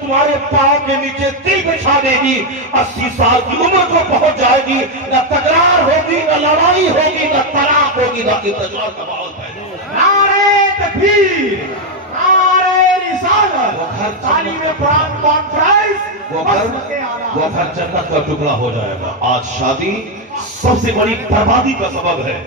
تمہارے پاؤں کے نیچے دل بچھا دے گی، 80 سال کی عمر کو پہنچ جائے گی، نہ تکرار ہوگی، نہ لڑائی ہوگی، نہ طلاق ہوگی، نہ انتشار کا ماحول پیدا ہوگا۔ نعرہ تکبیر، نعرہ رسالت، تعلیم قرآن کانفرنس، وہ گھر جنت کا ٹکڑا ہو جائے گا۔ آج شادی سب سے بڑی بربادی کا سبب ہے،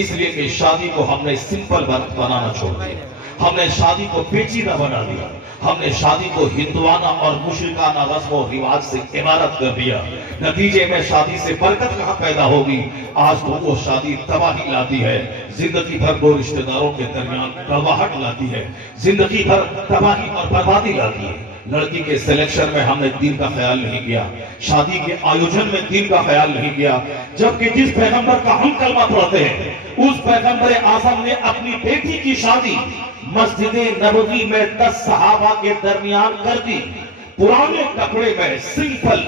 اس لیے کہ شادی کو ہم نے سمپل بنانا چھوڑ دیا، ہم نے شادی کو پیچیدہ بنا دیا، ہم نے شادی کو ہندوانہ اور مشرکانہ رسم و رواج سے عبارت کر دیا۔ نتیجے میں شادی سے برکت کہاں پیدا ہوگی؟ آج تو وہ شادی تباہی لاتی ہے، زندگی بھر دو رشتہ داروں کے درمیان کڑواہٹ لاتی ہے، زندگی بھر تباہی اور بربادی لاتی ہے۔ لڑکی کے سلیکشن میں ہم نے دین کا خیال نہیں کیا، شادی کے آیوجن میں دین کا خیال نہیں کیا، جبکہ جس پیغمبر کا ہم کلمہ پڑھتے ہیں اس پیغمبر اعظم نے اپنی بیٹی کی شادی مسجد نبوی میں 10 صحابہ کے درمیان کر دی، پرانے کپڑے میں، سمپل،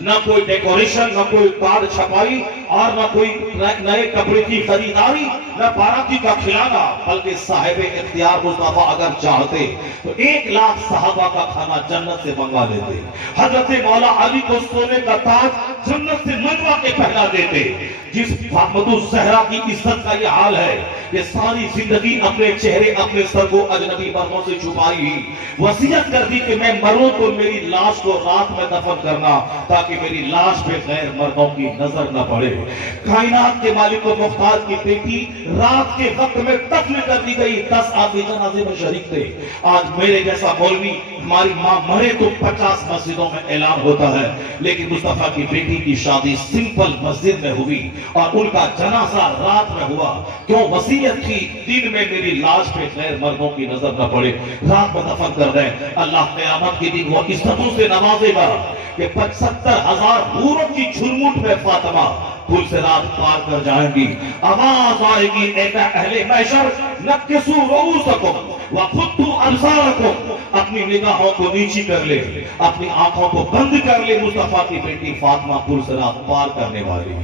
نہ کوئی ڈیکوریشن، نہ کوئی کارڈ چھپائی اور نہ کوئی نئے کپڑے کی خریداری، نہ باراتی کا کھلانا، بلکہ صاحب اختیار مصطفیٰ اگر چاہتے تو 1 لاکھ صحابہ کا کھانا جنت سے منگوا لیتے، حضرت مولا علی کو سونے کا تاج جنت سے منگوا کے پہنا دیتے۔ جس فاطمہ الزہرا کی عزت کا یہ حال ہے کہ ساری زندگی اپنے چہرے، اپنے سر کو اجنبی مردوں سے چھپائی ہی، وصیت کر دی کہ میں مروں تو میری لاش کو رات میں دفن کرنا تاکہ میری لاش پہ غیر مردوں کی نظر نہ پڑے۔ کائنات کے مالک و مختار کی بیٹی رات کے وقت میں دفن کر دی گئی، 10 آدمی جنازے میں شریک تھے۔ آج میرے جیسا مولوی، ہماری ماں مرے تو 50 مسجدوں میں اعلان ہوتا ہے، لیکن مصطفیٰ کی بیٹی کی شادی سمپل مسجد میں ہوئی اور ان کا جنازہ رات میں ہوا۔ کیوں؟ وصیت تھی دن میں میری لاش پہ غیر مردوں کی نظر نہ پڑے، رات میں دفن کر دیں۔ اللہ قیامت کے دن وہ عزتوں سے نوازے گا کہ 75,000 حوروں کی جھرمٹ میں فاطمہ پل سے رات پار کر جائیں گی۔ آواز آئے گی، اے اہل محشر، نکسوا رؤوسکم وغضوا ابصارکم، اپنی نگاہوں کو نیچی کر لے، اپنی آنکھوں کو بند کر لے، مصطفیٰ کی بیٹی فاطمہ پل سے رات پار کرنے والی ہے۔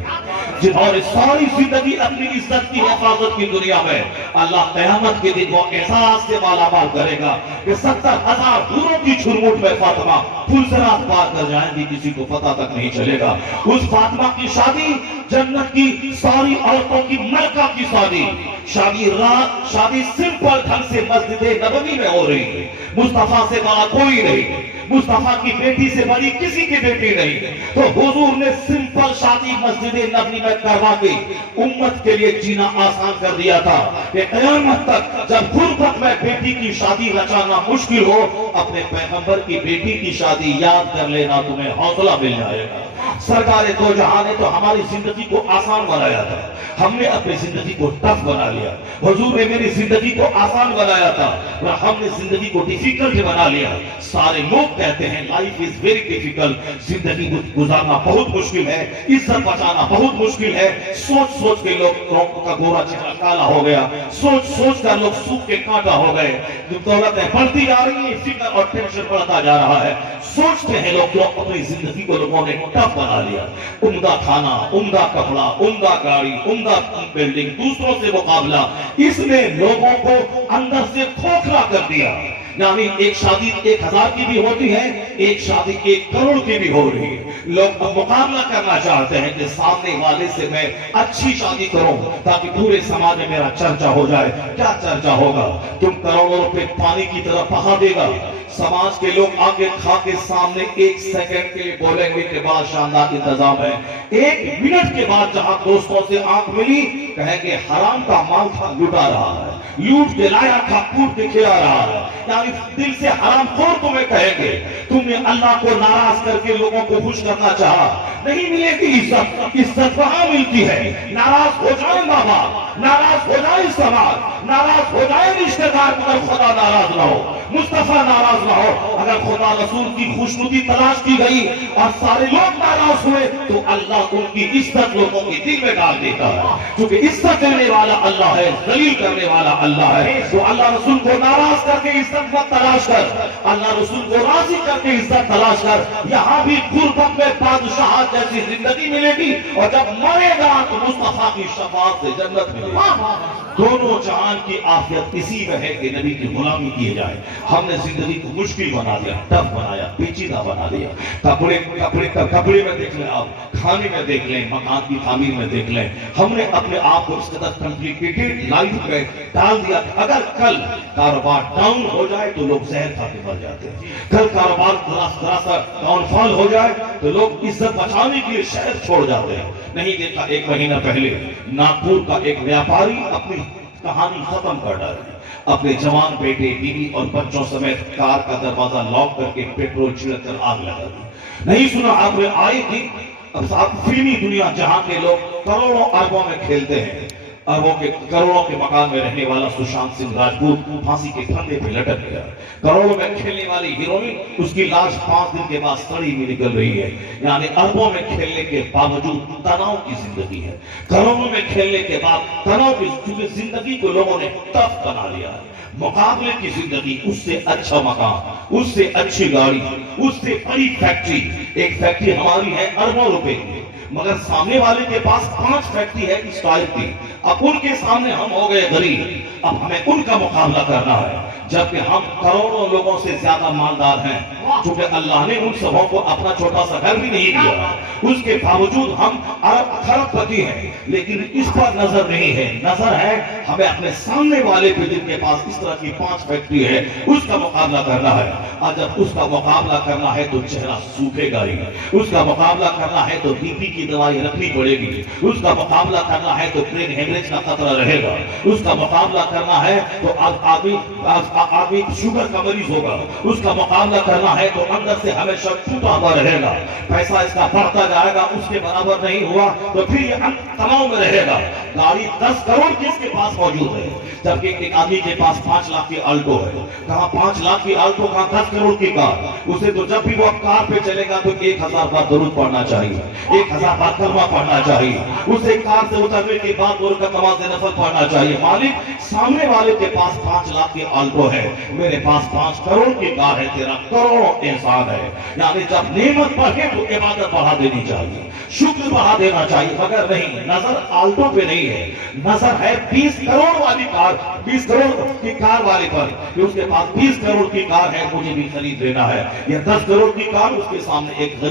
جنہوں نے ساری زندگی اپنی عزت کی حفاظت کی دنیا میں، اللہ قیامت کے دن وہ احساس سے مالا مال کرے گا کہ 70,000 حوروں کی جھرمٹ میں فاطمہ پل سے رات پار کر جائیں گی، کسی کو پتہ تک نہیں چلے گا۔ اس فاطمہ کی شادی جنت کی ساری عورتوں کی ملکہ کی شادی سمپل ڈھنگ سے مسجد نبوی میں ہو رہی ہے۔ مصطفیٰ سے بڑا کوئی نہیں، مصطفیٰ کی بیٹی سے بڑی کسی کی بیٹی نہیں، تو حضور نے سمپل شادی مسجد نبوی میں کروا کے امت کے لیے جینا آسان کر دیا تھا کہ قیامت تک جب غربت میں بیٹی کی شادی رچانا مشکل ہو، اپنے پیغمبر کی بیٹی کی شادی یاد کر لینا، تمہیں حوصلہ مل جائے گا۔ سرکار دو جہاں نے تو ہماری زندگی کو آسان بنایا تھا، ہم نے اپنی زندگی کو ٹف بنا لیا۔ حضور نے میری زندگی کو آسان بنایا تھا اور ہم نے زندگی کو ڈیفیکلٹ بنا لیا۔ سارے لوگ کہتے ہیں لائف از ویری ڈیفیکلٹ، زندگی گزارنا بہت مشکل ہے، عزت بچانا بہت مشکل ہے۔ سوچ سوچ کے لوگ کا گورا چہرہ کالا ہو گیا، سوچ سوچ کر لوگ سوکھ کے کانٹا ہو گئے، دولتیں بڑھتی جا رہی ہیں، فکر اور ٹینشن بڑھتا جا رہا ہے۔ سوچتے ہیں لوگ اپنی زندگی کو لوگوں نے ٹف بنا لیا، عمدہ کھانا، عمدہ کپڑا، عمدہ گاڑی، عمدہ بلڈنگ، دوسروں سے مقابلہ، اس نے لوگوں کو اندر سے کھوکھلا کر دیا۔ یعنی ایک شادی 1,000 کی بھی ہوتی ہے، ایک شادی 1 کروڑ کی بھی ہو رہی ہے۔ لوگ مقابلہ کرنا چاہتے ہیں کہ سامنے والے سے میں اچھی شادی کروں تاکہ پورے سماج میں میرا چرچا ہو جائے۔ کیا چرچا ہوگا؟ تم کروڑوں روپے پانی کی طرف بہا دے گا، سماج کے لوگ آگے کھا کے سامنے 1 سیکنڈ کے لیے بولیں گے کہ بہت شاندار انتظام ہے، 1 منٹ کے بعد جہاں دوستوں سے آنکھ ملی کہیں گے حرام کا مال تھا، لٹا رہا ہے، لوٹ کے لایا تھا، کوٹ کے کھلا رہا ہے۔ یعنی دل سے حرام خور تمہیں کہیں گے۔ تم نے اللہ کو ناراض کر کے لوگوں کو خوش کرنا چاہا، نہیں ملے گی عزت۔ عزت وہاں ملتی ہے ناراض ہو جائے ماں باپ، ناراض ہو جائے سماج، ناراض ہو جائے رشتہ دار، مگر خدا ناراض نہ ہو، مصطفیٰ ناراض نہ ہو۔ اگر خدا رسول کی خوشنودی تلاش کی گئی اور سارے لوگ ناراض ہوئے تو اللہ ان کی عزت لوگوں کے دل میں ڈال دیتا ہے، کیونکہ عزت کرنے والا اللہ ہے، ذلیل کرنے والا اللہ ہے۔ تو اللہ رسول کو ناراض کر کے عزت مت تلاش کر، اللہ رسول کو راضی کر کے عزت تلاش کر۔ یہاں بھی غربت میں بادشاہت جیسی زندگی ملے گی اور جب مرے گا تو مصطفیٰ کی شفاعت سے جنت ملے گی۔ دونوں جہان جان کی آفیت اسی میں ہے کہ نبی کی غلامی کی جائے. ہم نے زندگی کو مشکل بنا دیا, ٹف بنایا, پیچیدہ بنا دیا. کپڑے میں دیکھ لیں آپ, کھانے میں دیکھ لیں, مکان کی تعمیر میں دیکھ لیں. ہم نے اپنے آپ کو اس قدر کمپلیکیٹڈ لائف میں ڈال دیا. اگر کل کاروبار ڈاؤن ہو جائے تو لوگ زہر کھا کے مر جاتے ہیں. کل کاروبار ذرا سا ڈاؤن فال ہو جائے تو لوگ عزت بچانے کے لیے شہر چھوڑ جاتے ہیں. نہیں دیکھا ایک مہینہ پہلے ناگپور کا ایک ویاپاری اپنی کہانی ختم کر ڈالی. اپنے جوان بیٹے, بیوی اور بچوں سمیت کار کا دروازہ لاک کر کے پیٹرول چھڑک کر آگ لگا دی. نہیں سنا آپ نے آئے تھی. اب فلمی دنیا جہاں کے لوگ کروڑوں اربوں میں کھیلتے ہیں, اربوں کے کروڑوں کے مکان میں رہنے والا سشانت سنگھ راجپوت پھانسی کے پھندے پہ لٹک گیا. کروڑوں میں کھیلنے والی ہیروئن, اس کی لاش 5 دن کے بعد سڑی ہوئی نکل رہی ہے. یعنی اربوں میں کھیلنے کے باوجود تناؤ کی زندگی ہے. کروڑوں میں کھیلنے کے بعد تناؤ کی, کیونکہ زندگی کو لوگوں نے ٹف بنا لیا ہے. مقابلے کی زندگی, اس سے اچھا مکان, اس سے اچھی گاڑی, اس سے بڑی فیکٹری. ایک فیکٹری ہماری ہے اربوں روپے کی, مگر سامنے والے کے پاس 5 فیکٹری ہے اس ٹائپ کی. اب ان کے سامنے ہم ہو گئے غریب. اب ہمیں ان کا مقابلہ کرنا ہے, جبکہ ہم کروڑوں لوگوں سے زیادہ مالدار ہیں. چونکہ اللہ نے ان سبوں کو اپنا چھوٹا سا گھر بھی نہیں دیا, اس کے باوجود ہم ارب پتی ہیں. لیکن اس پر نظر نہیں ہے. نظر ہے ہمیں اپنے سامنے والے پہ, جن کے پاس اس طرح کی 5 فیکٹری ہے, اس کا مقابلہ کرنا ہے. اور جب اس کا مقابلہ کرنا ہے تو چہرہ سوکھے گا ہی. اس کا مقابلہ کرنا ہے تو بی پی کی دوائی رکھنی پڑے گی. اس کا مقابلہ کرنا ہے تو برین ہیمریج کا خطرہ رہے گا. اس کا مقابلہ کرنا ہے تو آدمی شوگر کا مریض ہوگا. اس کا مقابلہ کرنا ہے تو اندر سے ہمیشہ ٹوٹا ہوا رہے گا. پیسہ اس کا بڑھتا جائے گا, اس کے برابر نہیں ہوا تو پھر یہ تناؤ میں رہے گا. گاڑی 10 کروڑ کی اس کے پاس موجود ہے, جبکہ ایک آدمی کے پاس 5 لاکھ کی آلٹو ہے. کہاں 5 لاکھ کی آلٹو, کہاں 10 کروڑ کی کار. اسے تو جب بھی وہ کار پہ چلے گا تو 1000 بار درود پڑھنا چاہیے, 1000 بار کلمہ پڑھنا چاہیے. اسے کار سے اترنے کے بعد وہ نماز نفل پڑھنا چاہیے. مالک, سامنے والے کے پاس 5 لاکھ کی آلٹو ہے, میرے پاس 5 کروڑ کی کار ہے, تیرا کروڑوں احسان ہے. یعنی جب نعمت بڑھے تو عبادت بڑھا دینی چاہیے, شکر بڑھا دینا چاہیے. مگر نہیں, نظر آلٹو پہ نہیں ہے, نظر ہے 20 کروڑ والی کار, 20 کروڑ کی کار والے پر, کہ اس کے پاس 20 کروڑ کی کار ہے, مجھے بھی خرید لینا ہے. یا 10 کروڑ کی کار, اس کے سامنے ایک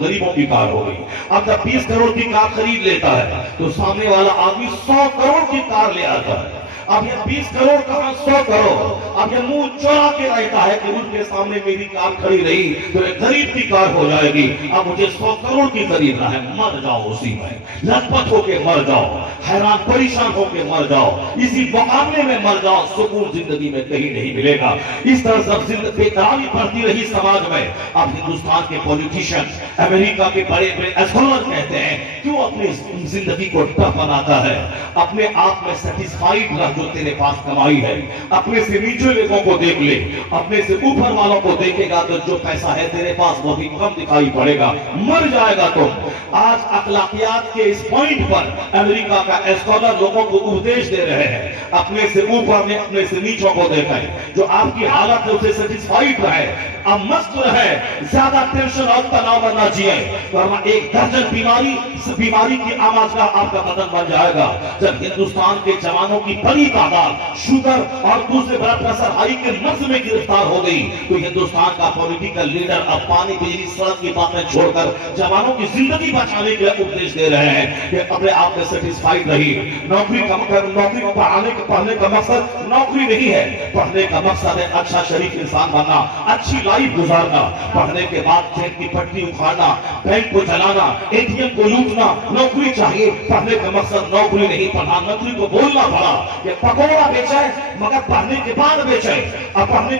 غریبوں کی کار ہو گئی. اب جب 20 کروڑ کی کار خرید لیتا ہے تو سامنے والا آدمی 100 کروڑ کی کار لے آتا ہے. اب یہ 20 کروڑ کہاں 100 کروڑ. اب یہ منہ چورا کے رہتا ہے کہ ان کے سامنے میری کار کھڑی رہی تو ایک غریب کی کار ہو جائے گی. اب مجھے 100 کروڑ کی خریدنا ہے. مر جاؤ اسی میں, لت پت ہو کے مر جاؤ, حیران پریشان ہو کے مر جاؤ, اسی مقابلے میں مر جاؤ. سکون زندگی میں کہیں نہیں ملے گا. اس طرح سب بےقراری بڑھتی رہی سماج میں. اب ہندوستان کے پولیٹیشین, امریکہ کے بڑے بڑے اسکالر کہتے ہیں, کیوں اپنی زندگی کو ٹف بناتا ہے. اپنے آپ میں سیٹسفائیڈ رہ, جو تیرے پاس کمائی ہے. اپنے سے نیچے لوگوں کو دیکھ لے, اپنے سے اوپر والوں کو دیکھے گا تو جو پیسہ ہے تیرے پاس وہ بھی کم دکھائی پڑے گا, مر جائے گا تو. آج اخلاقیات کے اس پوائنٹ پر امریکہ کا اسکالر لوگوں کو اپدیش دے رہے ہیں, اپنے سے اوپر نے اپنے سے نیچوں کو دیکھیں. جو آپ کی حالت ہے اسے سیٹسفائیڈ رہے, اب مست رہے, زیادہ ٹینشن اور تناؤ نہ جیے, ورنہ ایک درجن بیماری کی آماجگاہ آپ کا بدن بن جائے گا. جب ہندوستان کے جوانوں کی بڑی تعداد شوگر اور دوسرے بلڈ پریشر ہائی کے مرض میں گرفتار ہو گئی تو ہندوستان کا پولیٹیکل لیڈر اب پانی, بجلی, سڑک کی باتیں چھوڑ کر جوانوں کی زندگی بچانے کے اپدیش دے رہے ہیں کہ اپنے آپ میں سیٹسفائیڈ رہی. نوکری پڑھنے کا مقصد نوکری نہیں ہے. پڑھنے کا مقصد ہے اچھا شریف انسان بننا, اچھی لائف گزارنا. پڑھنے کے بعد جیل کی پٹی اکھاڑنا, بینک کو جلانا, ATM کو لوٹنا نوکری چاہیے. پڑھنے کا مقصد نوکری نہیں. پڑھا نوکری کو بولنا پڑا کہ پکوڑا بیچے مگر پڑھنے کے بعد بیچے. اب پڑھنے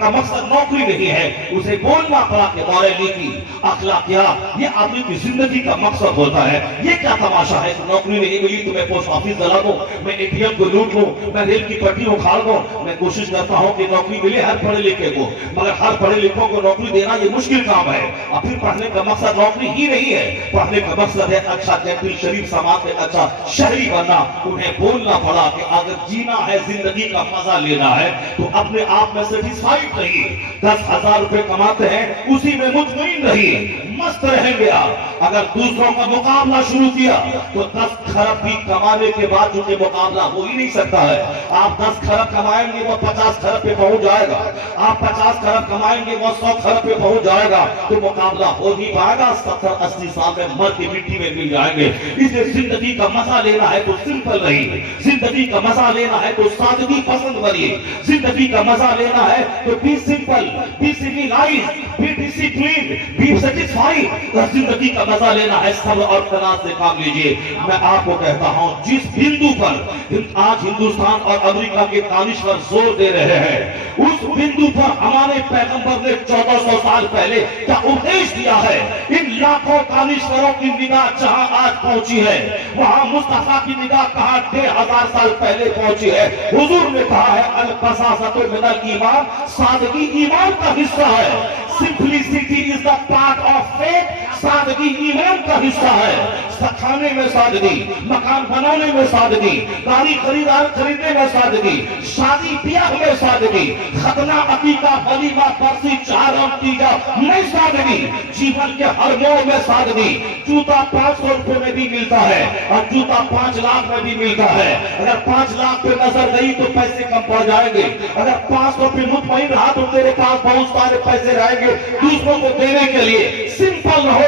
کا مقصد نوکری نہیں ہے, اسے بولنا پڑا کہ موریلٹی, اخلاقیات یہ آدمی کی زندگی کا مقصد ہوتا ہے. یہ کیا تماشا ہے, نوکری نہیں ملی تو میں پوسٹ آفس جلا دوں, میں ATM کو لوٹ لوں, میں ریل کی پٹی اکھاڑ دوں. میں کوشش کرتا ہوں کہ نوکری ملے ہر پڑھے لکھے کو, مگر ہر پڑھے لکھوں کو نوکری دینا یہ مشکل کام ہے. اور پھر پڑھنے کا مقصد نوکری ہی نہیں ہے. पढ़ने का मकसद है अच्छा कैपिटल शरीफ समाज में अच्छा शहरी बनना। उन्हें बोलना पड़ा कि अगर जीना है, जिंदगी का मजा लेना है तो अपने आप में सेटिस्फाइड रहिए। 10,000 रुपए कमाते हैं उसी में मुतमईन रहिए, मस्त रहेंगे आप। अगर दूसरों का मुकाबला शुरू किया तो 10 खरब भी कमाने के बाद चूंकि मुकाबला हो ही नहीं सकता है। आप 10 खरब कमाएंगे वो 50 खरब पे पहुंच जाएगा, आप 50 खरब कमाएंगे वो 100 खरब पे पहुंच जाएगा, तो मुकाबला हो नहीं पाएगा। 70-80 साल में मर के मिट्टी में मिल जाएंगे। इसलिए जिंदगी का मजा लेना है तो सिंपल रहिए, जिंदगी का मजा लेना है तो सादगी पसंद करिए, जिंदगी का मजा लेना है तो be simple, be civilised, be discipline, be satisfied. और जिंदगी का मजा लेना है सब्र और कनात से काम लीजिए। मैं आपको कहता हूं जिस बिंदु पर आज हिंदुस्तान और अमेरिका के दानिश्वर जोर दे रहे हैं, उस बिंदु पर हमारे पैगंबर ने 1400 साल पहले क्या उपदेश दिया है। इन लाखों दानिश्वरों की निगाह जहां आज पहुंची है, वहां मुस्तफा की निगाह कहां 1500 साल पहले पहुंची है। हुजूर ने कहा है अल बसासतु मिनल ईमान, सादगी ईमान का हिस्सा है। Simplicity is the part of faith, सादगी ईमान का हिस्सा है। खाने में सादगी, मकान बनाने में सादगी, गाड़ी खरीदने में सादगी, शादी ब्याह में सादगी, खतना अकीका वलीमा बरसी चारम तीजा में सादगी, जीवन के हर मोड़ में सादगी। जूता 500 रुपए में भी मिलता है और जूता 5 लाख में भी मिलता है। अगर 5 लाख पे नजर गई तो पैसे कम पड़ जाएंगे, अगर 500 पे मुतमईन रहा तो तेरे पास बहुत सारे पैसे रहेंगे दूसरों को देने के लिए। सिंपल रहो,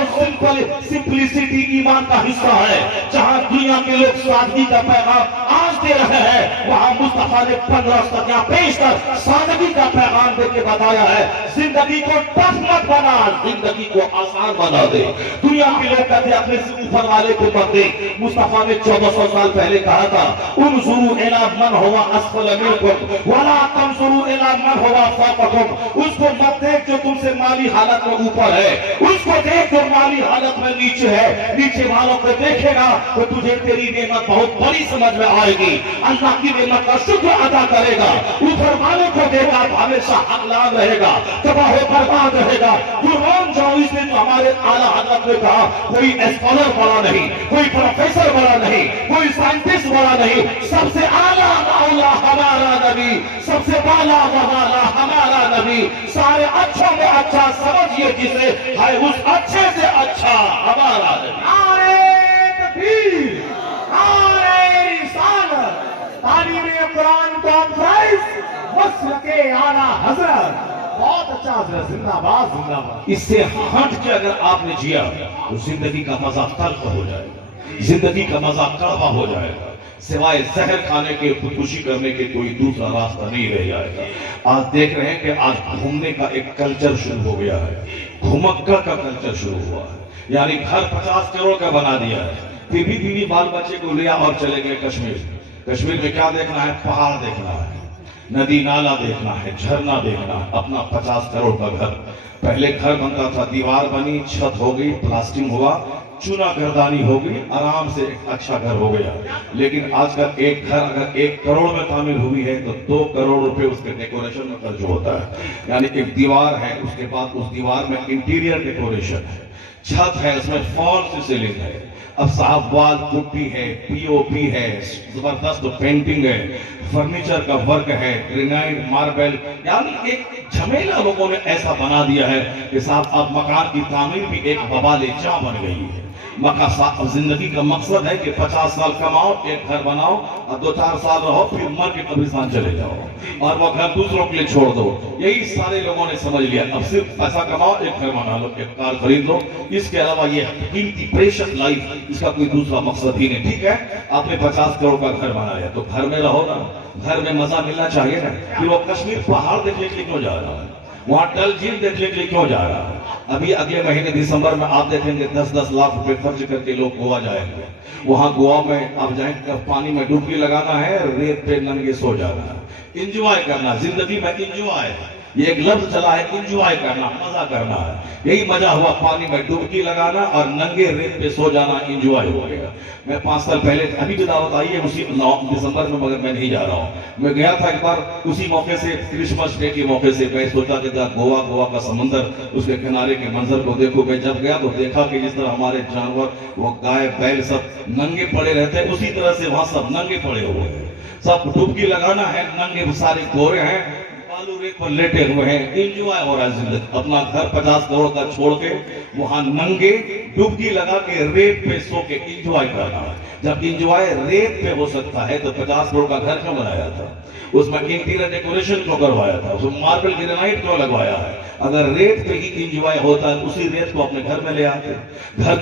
सिंपलिसिटी ईमान का हिस्सा है। जहां दुनिया के लोग सादगी का पैगाम आज दे रहे हैं, वहां मुस्तफा ने 15 सदियां पेश कर सादगी का पैगाम देके बताया है। जिंदगी को टफ मत बना, जिंदगी को आसान बना दे। दुनिया के लोग कहते अपने से ऊपर वाले को मत देख। मुस्तफा ने 1400 साल पहले कहा था उनजुरू इला मन हुवा अस्फल मिनकुम वला तंजुरू इला मन हुवा फौककुम। उसको मत देख जो तुमसे माली हालत में ऊपर है, उसको देख जो माली हालत में नीचे है। नीचे वालों को देखेगा तो तुझे तेरी नेमत बहुत बड़ी समझ में आएगी, अल्लाह की नेमत का शुक्र अदा करेगा। ऊपर वाले को देखा तो हमेशा हकलान रहेगा, तबाह बर्बाद रहेगा। कुर्बान जाओ, इसलिए तो हमारे आला हजरत ने कहा कोई स्कॉलर बड़ा नहीं, कोई प्रोफेसर बड़ा नहीं, कोई साइंटिस्ट बड़ा नहीं, सबसे आला मौला हमारा नबी, सबसे बाला वाला हमारा नबी। सारे अच्छों में अच्छा समझिए जिसे है, उस अच्छे से अच्छा हमारा नबी। नारे तकबीर, नारे रिसालत, तालीम कुरान कॉन्फ्रेंस, मस्जिद के आला हजरत, बहुत अच्छा हजरत, जिंदाबाद जिंदाबाद। इससे हट के अगर आपने जिया तो जिंदगी का मजा तल्ख हो जाएगा, जिंदगी का मजा कड़वा हो जाएगा। सिवाय जहर खाने के, खुदकुशी करने के कोई दूसरा रास्ता नहीं रह जाएगा। आज देख रहे हैं कि आज घूमने का एक कल्चर शुरू हो गया है, घुमक्का का कल्चर शुरू हुआ है। यानी घर 50 करोड़ का बना दिया है, फिर भी बीवी बाल बच्चे को लिया और चले गए कश्मीर। कश्मीर में क्या देखना है? पहाड़ देखना है, नदी नाला देखना है, झरना देखना है, अपना 50 करोड़ का घर। पहले घर बनता था, दीवार बनी, छत हो गई, प्लास्टिंग हुआ, चूना गर्दानी हो गई, आराम से एक अच्छा घर हो गया। लेकिन आजकल एक घर अगर 1 करोड़ में तामीर हुई है तो 2 करोड़ रुपए उसके डेकोरेशन में खर्च होता है। यानी एक दीवार है, उसके बाद उस दीवार में इंटीरियर डेकोरेशन है, छत है, उसमें फॉल सीलिंग है, अब साहब वाल पुट्टी है, पीओपी है, जबरदस्त पेंटिंग है, फर्नीचर का वर्क है, ग्रेनाइट मार्बल। यानी एक झमेला लोगों ने ऐसा बना दिया है कि साहब अब मकान की तामीर भी एक बवाले जहां बन गई है। जिंदगी का मकसद है कि 50 साल कमाओ, एक घर बनाओ और 2-4 साल रहो, फिर मर के कब्रिस्तान चले जाओ और वो घर दूसरों के लिए छोड़ दो। यही सारे लोगों ने समझ लिया। अब सिर्फ पैसा कमाओ, एक घर बना लो, एक कार खरीद लो, इसके अलावा ये कीमती प्रेशियस लाइफ, इसका कोई दूसरा मकसद ही नहीं। ठीक है, आपने 50 करोड़ का घर बनाया तो घर में रहो ना, घर में मजा मिलना चाहिए ना। फिर वो कश्मीर पहाड़ देखने के लिए क्यों जा रहा है, वहां डल झील देखने के लिए क्यों जा रहा है? अभी अगले महीने दिसंबर में आप देखेंगे 10-10 लाख रुपए खर्च करके लोग गोवा जाएंगे। वहां गोवा में आप जाएंगे, पानी में डुबकी लगाना है, रेत पे नंगे सो जाना है, एंजॉय करना, जिंदगी में एंजॉय। یہ ایک لفظ چلا ہے انجوائے کرنا، مزہ کرنا ہے. یہی مزہ ہوا پانی میں ڈبکی لگانا اور ننگے ریت پہ سو جانا، انجوائے ہو گیا. میں 5 سال پہلے ابھی بھی دعوت آئی ہے اسی 9 دسمبر میں، مگر میں نہیں جا رہا ہوں. میں گیا تھا ایک بار اسی موقع سے، کرسمس ڈے کے موقع سے. میں سوچا کہ گوا کا سمندر، اس کے کنارے کے منظر کو دیکھو. میں جب گیا تو دیکھا کہ جس طرح ہمارے جانور، وہ گائے بیل سب ننگے پڑے رہتے ہیں، اسی طرح سے وہاں سب ننگے پڑے ہوئے ہیں. سب ڈبکی لگانا ہے، ننگے سارے گورے ہیں، بالو ریت پر لیٹے ہوئے ہیں. انجوائے ہو رہا ہے زندگی. اپنا گھر 50 کروڑ کا چھوڑ کے وہاں ننگے ڈبکی لگا کے ریت پہ سو کے انجوائے کرنا ہے. جب انجوائے ریت پہ ہو سکتا ہے تو 50 کروڑ کا گھر کیوں بنایا تھا؟ اس میں انٹیریئر ڈیکوریشن کیوں کروایا تھا؟ اس میں ماربل گرینائٹ کیوں لگوایا ہے؟ اگر ریت پہ ہی انجوائے ہوتا ہے اسی ریت کو اپنے گھر میں لے آتے. گھر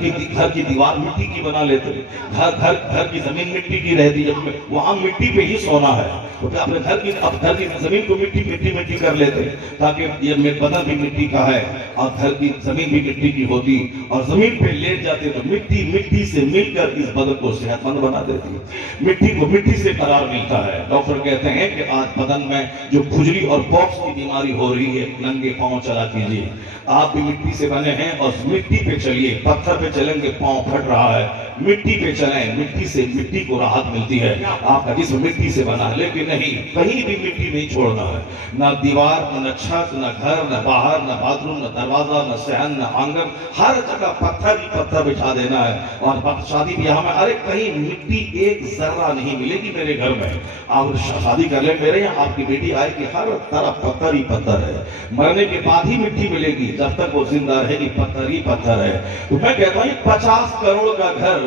کی دیوار مٹی کی بنا لیتے. گھر کی زمین مٹی کی رہتی. جب وہاں مٹی پہ ہی سونا ہے تو پھر اپنے گھر کی زمین کو مٹی کر لیتے تاکہ یہ بدن بھی مٹی کا ہے اور گھر کی زمین بھی مٹی کی ہوتی اور زمین پہ لیٹ جاتے تو مٹی سے مل کر اس بدن کو صحت مند بنا دیتی. مٹی کو مٹی سے قرار ملتا ہے. ڈاکٹر کہتے ہیں کہ آج بدن میں جو کھجلی اور پاکس کی بیماری ہو رہی ہے، ننگے پاؤں چلا کیجیے. آپ بھی مٹی سے بنے ہیں اور مٹی پہ چلیے. پتھر پہ چلیں گے پاؤں پھٹ رہا ہے، مٹی پہ چلیں. مٹی سے مٹی کو راحت ملتی ہے. آپ کا جسم مٹی سے بنا ہے، لیکن نہیں، کہیں بھی مٹی نہیں چھوڑنا ہے. نہ دیوار، نہ چھت، نہ گھر، نہ باہر، نہ باتھ روم، نہ دروازہ، نہ صحن، نہ آنگن، ہر جگہ پتھر ہی پتھر بچھا دینا ہے. اور شادی بیاہ میں ارے کہیں مٹی ایک ذرہ نہیں ملے گی میرے گھر میں. آپ شادی کر لیں میرے یہاں، آپ کی بیٹی آئے کہ ہر طرف پتھر ہی پتھر ہے. مرنے کے بعد ہی مٹی ملے گی، جب تک وہ زندہ رہے گی پتھر ہی پتھر ہے. تو میں کہتا ہوں 50 کروڑ کا گھر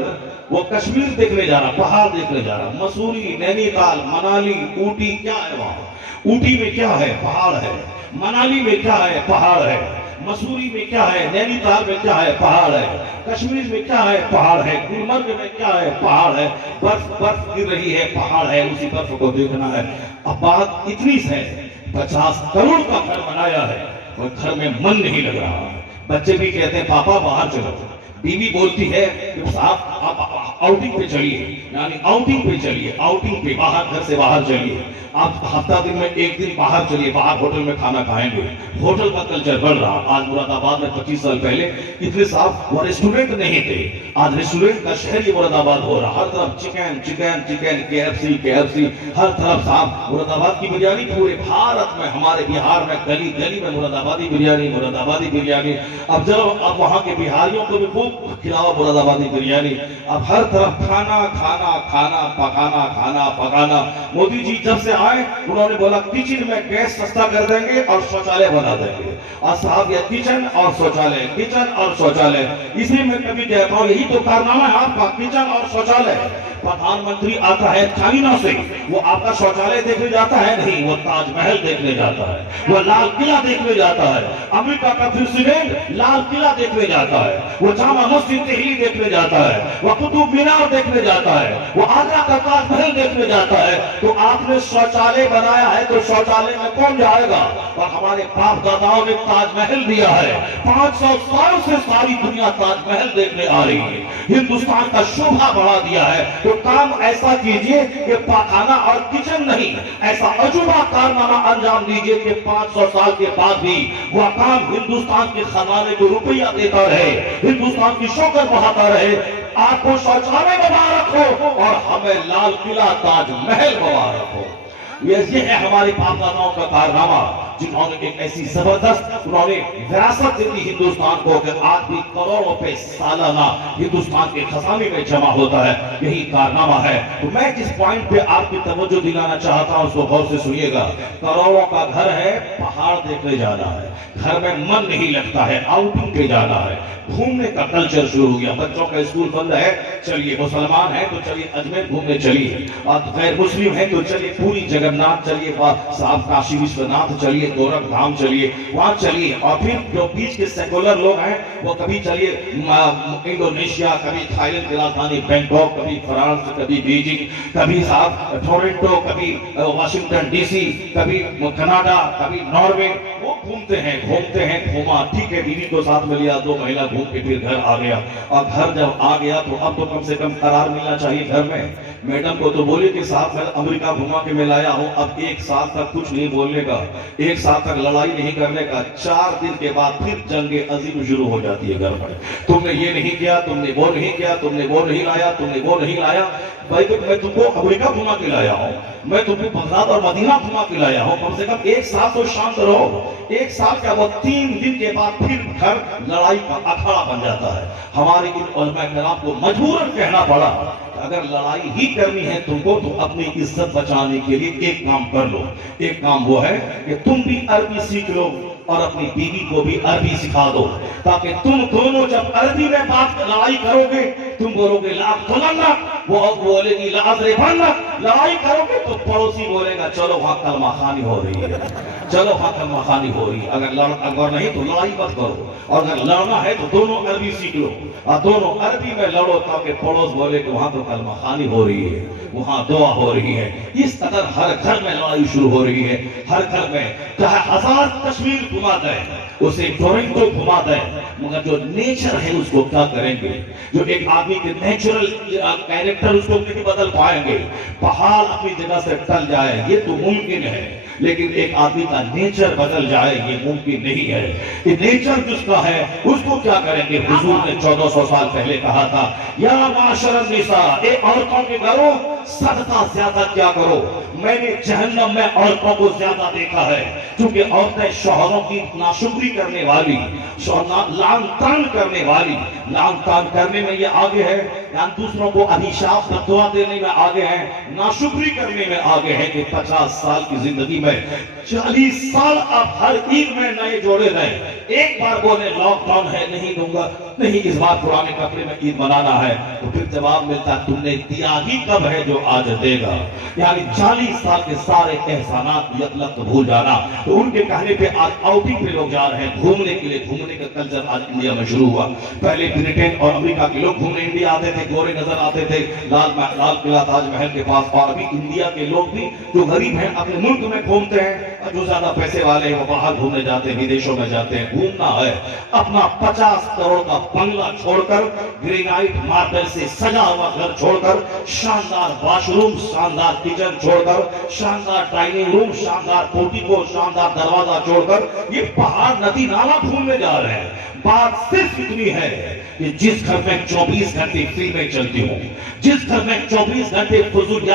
وہ کشمیر دیکھنے جا رہا، پہاڑ دیکھنے جا رہا، مسوری، نینی تال، منالی، اوٹی، کیا ہے وہاں؟ اوٹی میں کیا ہے؟ پہاڑ ہے. منالی میں کیا ہے؟ پہاڑ ہے. مسوری میں کیا ہے؟ نینی تال میں کیا ہے؟ پہاڑ ہے. کشمیر میں کیا ہے؟ پہاڑ ہے. گلمرگ میں کیا ہے؟ پہاڑ ہے. برف گر رہی ہے، پہاڑ ہے، اسی برف کو دیکھنا ہے. اب بات اتنی ہے، 50 کروڑ کا گھر بنایا ہے اور گھر میں من نہیں لگ رہا. بچے بھی کہتے ہیں پاپا باہر چلو. بیوی بولتی ہے کہ صاحب آپ آؤٹنگ پہ چلیے، یعنی آؤٹنگ پہ چلیے، آؤٹنگ پہ باہر، گھر سے باہر چلیے. آپ ہفتہ دن میں ایک دن باہر چلیے، باہر ہوٹل میں کھانا کھائیں گے. ہوٹل کا کلچر بڑھ رہا. آج مراد آباد میں 25 سال پہلے اتنے صاف وہ ریسٹورنٹ نہیں تھے. آج ریسٹورنٹ کا شہر یہ مراد آباد ہو رہا. ہر طرف چکن KFC، ہر طرف صاف مراد آباد کی بریانی. پورے بھارت میں، ہمارے بہار میں گلی گلی میں مراد آبادی بریانی. اب جب اب وہاں کے بہاریوں کو بھی خوب کھلاؤ مراد آبادی بریانی. اب ہر طرف کھانا پکانا. مودی جی جب سے آئے انہوں نے بولا کچن میں گیس سستا کر دیں گے اور شوچالے بنا دیں گے. اور صاحب یہ کچن اور شوچالے اسی میں کبھی کہتا ہوں یہی تو کارنامہ ہے آپ کا، کچن اور شوچالے. پردھان منتری آتا ہے چائنا سے، وہ آپ کا شوچالے دیکھنے جاتا ہے نہیں، وہ تاج محل دیکھنے جاتا ہے، وہ لال قلعہ دیکھنے جاتا ہے. امریکہ کا پریزیڈنٹ لال قلعہ دیکھنے جاتا ہے، وہ جامع مسجد دہلی دیکھنے جاتا ہے، وہ قطب مینار دیکھنے جاتا ہے، وہ آگرہ کا تاج محل دیکھنے جاتا ہے. تو آپ نے شوچالے بنایا ہے تو شوچالے میں کون جائے گا؟ اور ہمارے باپ داداؤں نے تاج محل دیا ہے. 500 سال سے ساری دنیا تاج محل دیکھنے آ رہی ہے. ہندوستان کا شوبھا بڑھا دیا ہے. تو کام ایسا کیجئے کہ پاخانہ اور کچن نہیں، ایسا عجوبہ کارنامہ انجام دیجئے کہ 500 سال کے بعد بھی وہ کام ہندوستان کے خزانے کو روپیہ دیتا رہے، ہندوستان کی شوکت بڑھاتا رہے. آپ کو شوچالے مبارک ہو اور ہمیں لال قلعہ تاج محل مبارک ہو. یہ ہے ہمارے باپ داداؤں کا کارنامہ جنہوں نے ایک ایسی زبردست انہوں نے وراثت دی ہندوستان کو کہ آج بھی کروڑوں روپے سالانہ ہندوستان کے خزانے میں جمع ہوتا ہے. یہی کارنامہ ہے. تو میں جس پوائنٹ پہ آپ کی توجہ دلانا چاہتا ہوں اس کو غور سے سنیے گا. کروڑوں کا گھر ہے، پہاڑ دیکھنے جانا ہے، گھر میں من نہیں لگتا ہے، آؤٹنگ پہ جانا ہے. گھومنے کا کلچر شروع ہو گیا. بچوں کا اسکول بند ہے، چلیے مسلمان ہیں تو چلیے اجمیر گھومنے چلیے، اور غیر مسلم ہیں تو چلیے پوری جگناتھ چلیے، صاحب کاشی وشوناتھ چلیے، گورکھ دھام چلیے، وہاں چلیے. اور پھر جو بیچ کے سیکولر لوگ ہیں وہ کبھی چلیے انڈونیشیا، کبھی تھائی لینڈ کی راجدھانی بینکاک، کبھی فرانس، کبھی بیجنگ، کبھی صاحب ٹورنٹو، کبھی واشنگٹن DC، کبھی کینیڈا، کبھی ناروے. وہ घूमते हैं घूमा, ठीक है, बीवी को साथ में लिया, 2 महीना घूम के फिर घर आ गया। और घर जब आ गया तो अब तो कम से कम करार मिलना चाहिए घर में। मैडम को तो बोले कि साहब मैं अमेरिका घुमा के मैं लाया हूँ, अब 1 साल तक कुछ नहीं बोलने का, 1 साल तक लड़ाई नहीं करने का। 4 दिन के बाद फिर जंगे अजीम शुरू हो जाती है घर में। तुमने ये नहीं किया, तुमने वो नहीं किया, तुमने वो नहीं लाया, तुमने वो नहीं लाया। भाई तो मैं तुमको अमेरिका घुमा के लाया हूँ, मैं तुमको बगदाद और मदीना घुमा के लाया हूँ, कम से कम 1 साल तो शांत रहो। 1 साल का वो 3 दिन के बाद फिर घर लड़ाई का अखाड़ा बन जाता है। हमारे इन उलमा किराम को मजबूरन कहना पड़ा, अगर लड़ाई ही करनी है तुमको तो अपनी इज्जत बचाने के लिए एक काम कर लो। एक काम वो है कि तुम भी अरबी सीख लो और अपनी बीवी को भी अरबी सिखा दो, ताकि तुम दोनों जब अरबी में बात लड़ाई करोगे, तुम बोलोगे ला खुलन्ना, वो बोलेगी लाजरे बनना। लड़ाई करोगे तो पड़ोसी बोलेगा चलो वहां कलमा खानी हो रही है, चलो वहां कलमा खानी हो रही है। अगर नहीं तो लड़ाई मत करो, और अगर लड़ना है तो दोनों अरबी सीख लो और दोनों अरबी में लड़ो, ताकि पड़ोस बोले कि वहां तो कलमा खानी हो रही है, वहां दुआ हो रही है। इस तरह हर घर में लड़ाई शुरू हो रही है। हर घर में चाहे 1000 कश्मीर घुमा दे, उसे टोरंटो घुमा दे, मगर जो नेचर है उसको क्या करेंगे? जो एक आदमी के नेचुरल कैरेक्टर उसको नहीं बदल पाएंगे। पहाड़ अपनी जगह से टल जाए ये तो मुमकिन है, लेकिन एक आदमी का नेचर बदल जाए ये मुमकिन नहीं है। ये नेचर जिसका है उसको क्या करेंगे? हुजूर ने 1400 साल पहले कहा था, या माशरन निसा, ए औरतों के घरों सदका ज्यादा क्या करो। मैंने जहन्नम में औरतों को ज्यादा देखा है, क्योंकि औरतें शौहरों की नाशुक्री करने वाली, लान तान करने वाली, लान तान करने में ये आगे है, या दूसरों को अभिशाप बददुआ देने में आगे है, नाशुक्री करने में आगे है। कि 50 साल की जिंदगी में 40 साल अब हर ईद में नए जोड़े रहे, एक बार बोले लॉकडाउन है नहीं दूंगा, नहीं इस बार पुराने कपड़े में ईद मनाना है, तो फिर जवाब मिलता तुमने दिया ही कब है जो आज देगा। यानी 40 साल के सारे एहसानात यतलक भूल जाना। तो उनके कहने पे आज आउटिंग पे लोग जा रहे हैं घूमने के लिए। घूमने का कल्चर आज इंडिया में शुरू हुआ। पहले ब्रिटेन और अमेरिका के लोग घूमने इंडिया आते थे, गोरे नजर आते थे लाल किला ताजमहल के पास। और अभी इंडिया के लोग भी जो गरीब हैं अपने मुल्क में घूमते हैं, और जो ज्यादा पैसे वाले हैं वो बाहर घूमने जाते हैं, विदेशों में जाते हैं। घूमना है, अपना 50 करोड़ का बंगला छोड़कर, ग्रेनाइट मार्बल से सजा हुआ घर छोड़कर, शानदार वॉशरूम, शानदार किचन छोड़कर, शानदार डाइनिंग रूम, शानदार पोर्टिको, शानदार दरवाजा छोड़कर ये पहाड़ नदी नाला घूमने जा रहे हैं। बात सिर्फ इतनी है कि जिस घर में 24 घंटे फिल्में चलती हो, जिस घर में 24 घंटे फजूल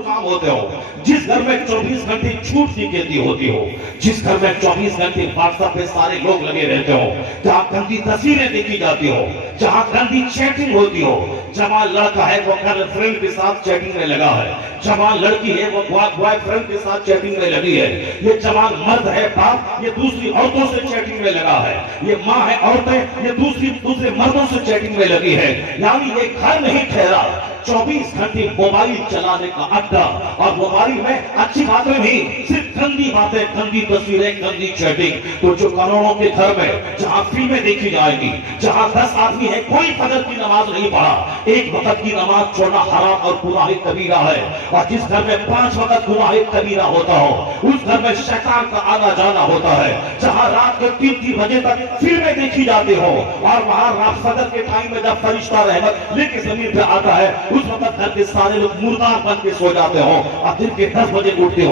काम होते हो, जिस घर में 24 घंटे झूठ की खेती होती हो, जिस घर में 24 घंटे व्हाट्सएप पे सारे लोग लगे रहते हो, जहां गंदी तस्वीरें देखी जाती हो, जहां गंदी चैटिंग होती हो। जवान लड़का है वो गर्लफ्रेंड के साथ चैटिंग में लगा है, जवान लड़की है वो बॉयफ्रेंड के साथ चैटिंग में लगी है, ये जवान मर्द है बाप ये दूसरी औरतों से चैटिंग में लगा है, ये माँ है औरतें ये दूसरे मर्दों से चैटिंग में लगी है। यानी ये घर नहीं ठहरा, 24 घंटे मोबाइल चलाने का अड्डा। और मोबाइल में अच्छी बातें नहीं, सिर्फ गंदी बातें, गंदी तस्वीरें, गंदी चैटिंग। तो जो करोड़ों के घर में जहां फिल्में देखी जाएगी, जहां 10 आदमी है कोई फजर की नमाज नहीं पढ़ा, एक वक्त की नमाज छोड़ना हराम और गुनाह कबीरा है। और जिस घर में 5 वक्त गुनाह कबीरा होता हो उस घर में शैतान का आना जाना होता है। जहां रात के 3-3 बजे तक फिल्में देखी जाती हो, और वहां रात फजर के टाइम में जब फरिश्ता रहमत लेके जमीन पे आता है उस वक्त घर के सारे लोग मुर्दार बन के सो जाते हो, और दिन के 10 बजे उठते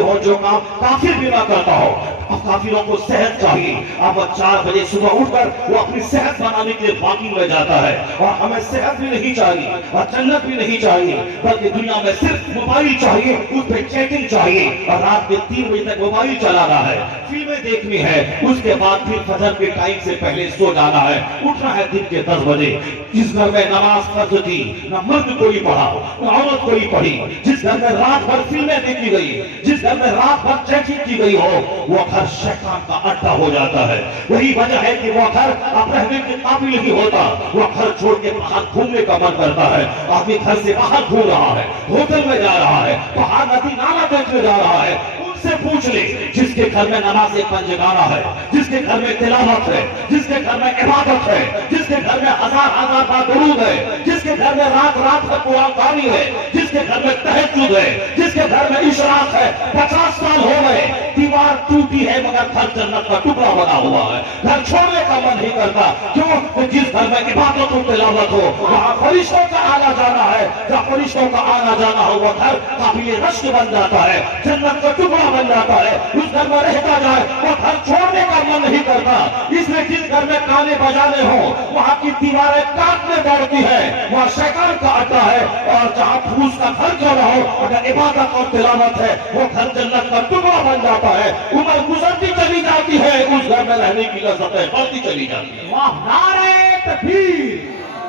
हो जो काम काफिर भी ना करता हो। अब काफिरों को सेहत चाहिए, अब 4 बजे सुबह उठकर वो अपनी सेहत बनाने के लिए वॉकिंग में जाता है। और हमें सेहत भी नहीं चाहिए और जन्नत भी नहीं चाहिए, बल्कि दुनिया में सिर्फ मोबाइल चाहिए, उस पर चैटिंग चाहिए, और रात के 3 बजे तक मोबाइल चलाना है, फिल्में देखनी है, उसके बाद फिर फजर के टाइम से पहले सो जाना है, उठना है दिन के 10 बजे। जिस घर में नमाज फर्ज थी न मर्द कोई पढ़ा न औरत कोई पढ़ी, जिस घर में रात भर फिल्में देखी गई, जिस घर में रात भर चैटिंग की गई हो, वो घर शैतान का अड्डा हो जाता है। वही वजह है कि वो घर अब रहने के काबिल नहीं होता, वो घर छोड़ के बाहर घूमने का मन करता है। आदमी घर से बाहर घूम रहा है, होटल में जा रहा है, बाहर नदी नाला देखने जा रहा है, से पूछ ले, जिसके घर में नमाज एक पंजगाना है, जिसके घर में तिलावत है, जिसके घर में इबादत है, जिसके घर में हजार हजार का दुरूद है, जिसके घर में रात रात तक कुरान खानी है, जिसके घर में तहज्जुद है, जिसके घर में इशराक है, 50 साल हो गए, दीवार टूटी है मगर घर जन्नत का टुकड़ा बना हुआ है, घर छोड़ने का मन नहीं करता। क्यों? तो जिस घर में इबादत और तिलावत हो वहां फरिश्तों का आना जाना है, जहां फरिश्तों का आना जाना हो वो घर काबिल रश्क बन जाता है, जन्नत का टुकड़ा बन जाता है, उस घर में रहता जाए वो घर छोड़ने का मन नहीं करता। इसलिए जिस घर में गाने बजाने हो वहां की दीवारें काटने दौड़ती है, वहां शैतान का अड्डा है, और जहां फूस का घर क्यों ना हो अगर इबादत और तिलावत है वो घर जन्नत का टुकड़ा बन जाता है। उम्र गुजरती चली जाती है, उस घर में रहने की लज़्ज़तें बढ़ती चली जाती है। वाह, नारे तकबीर,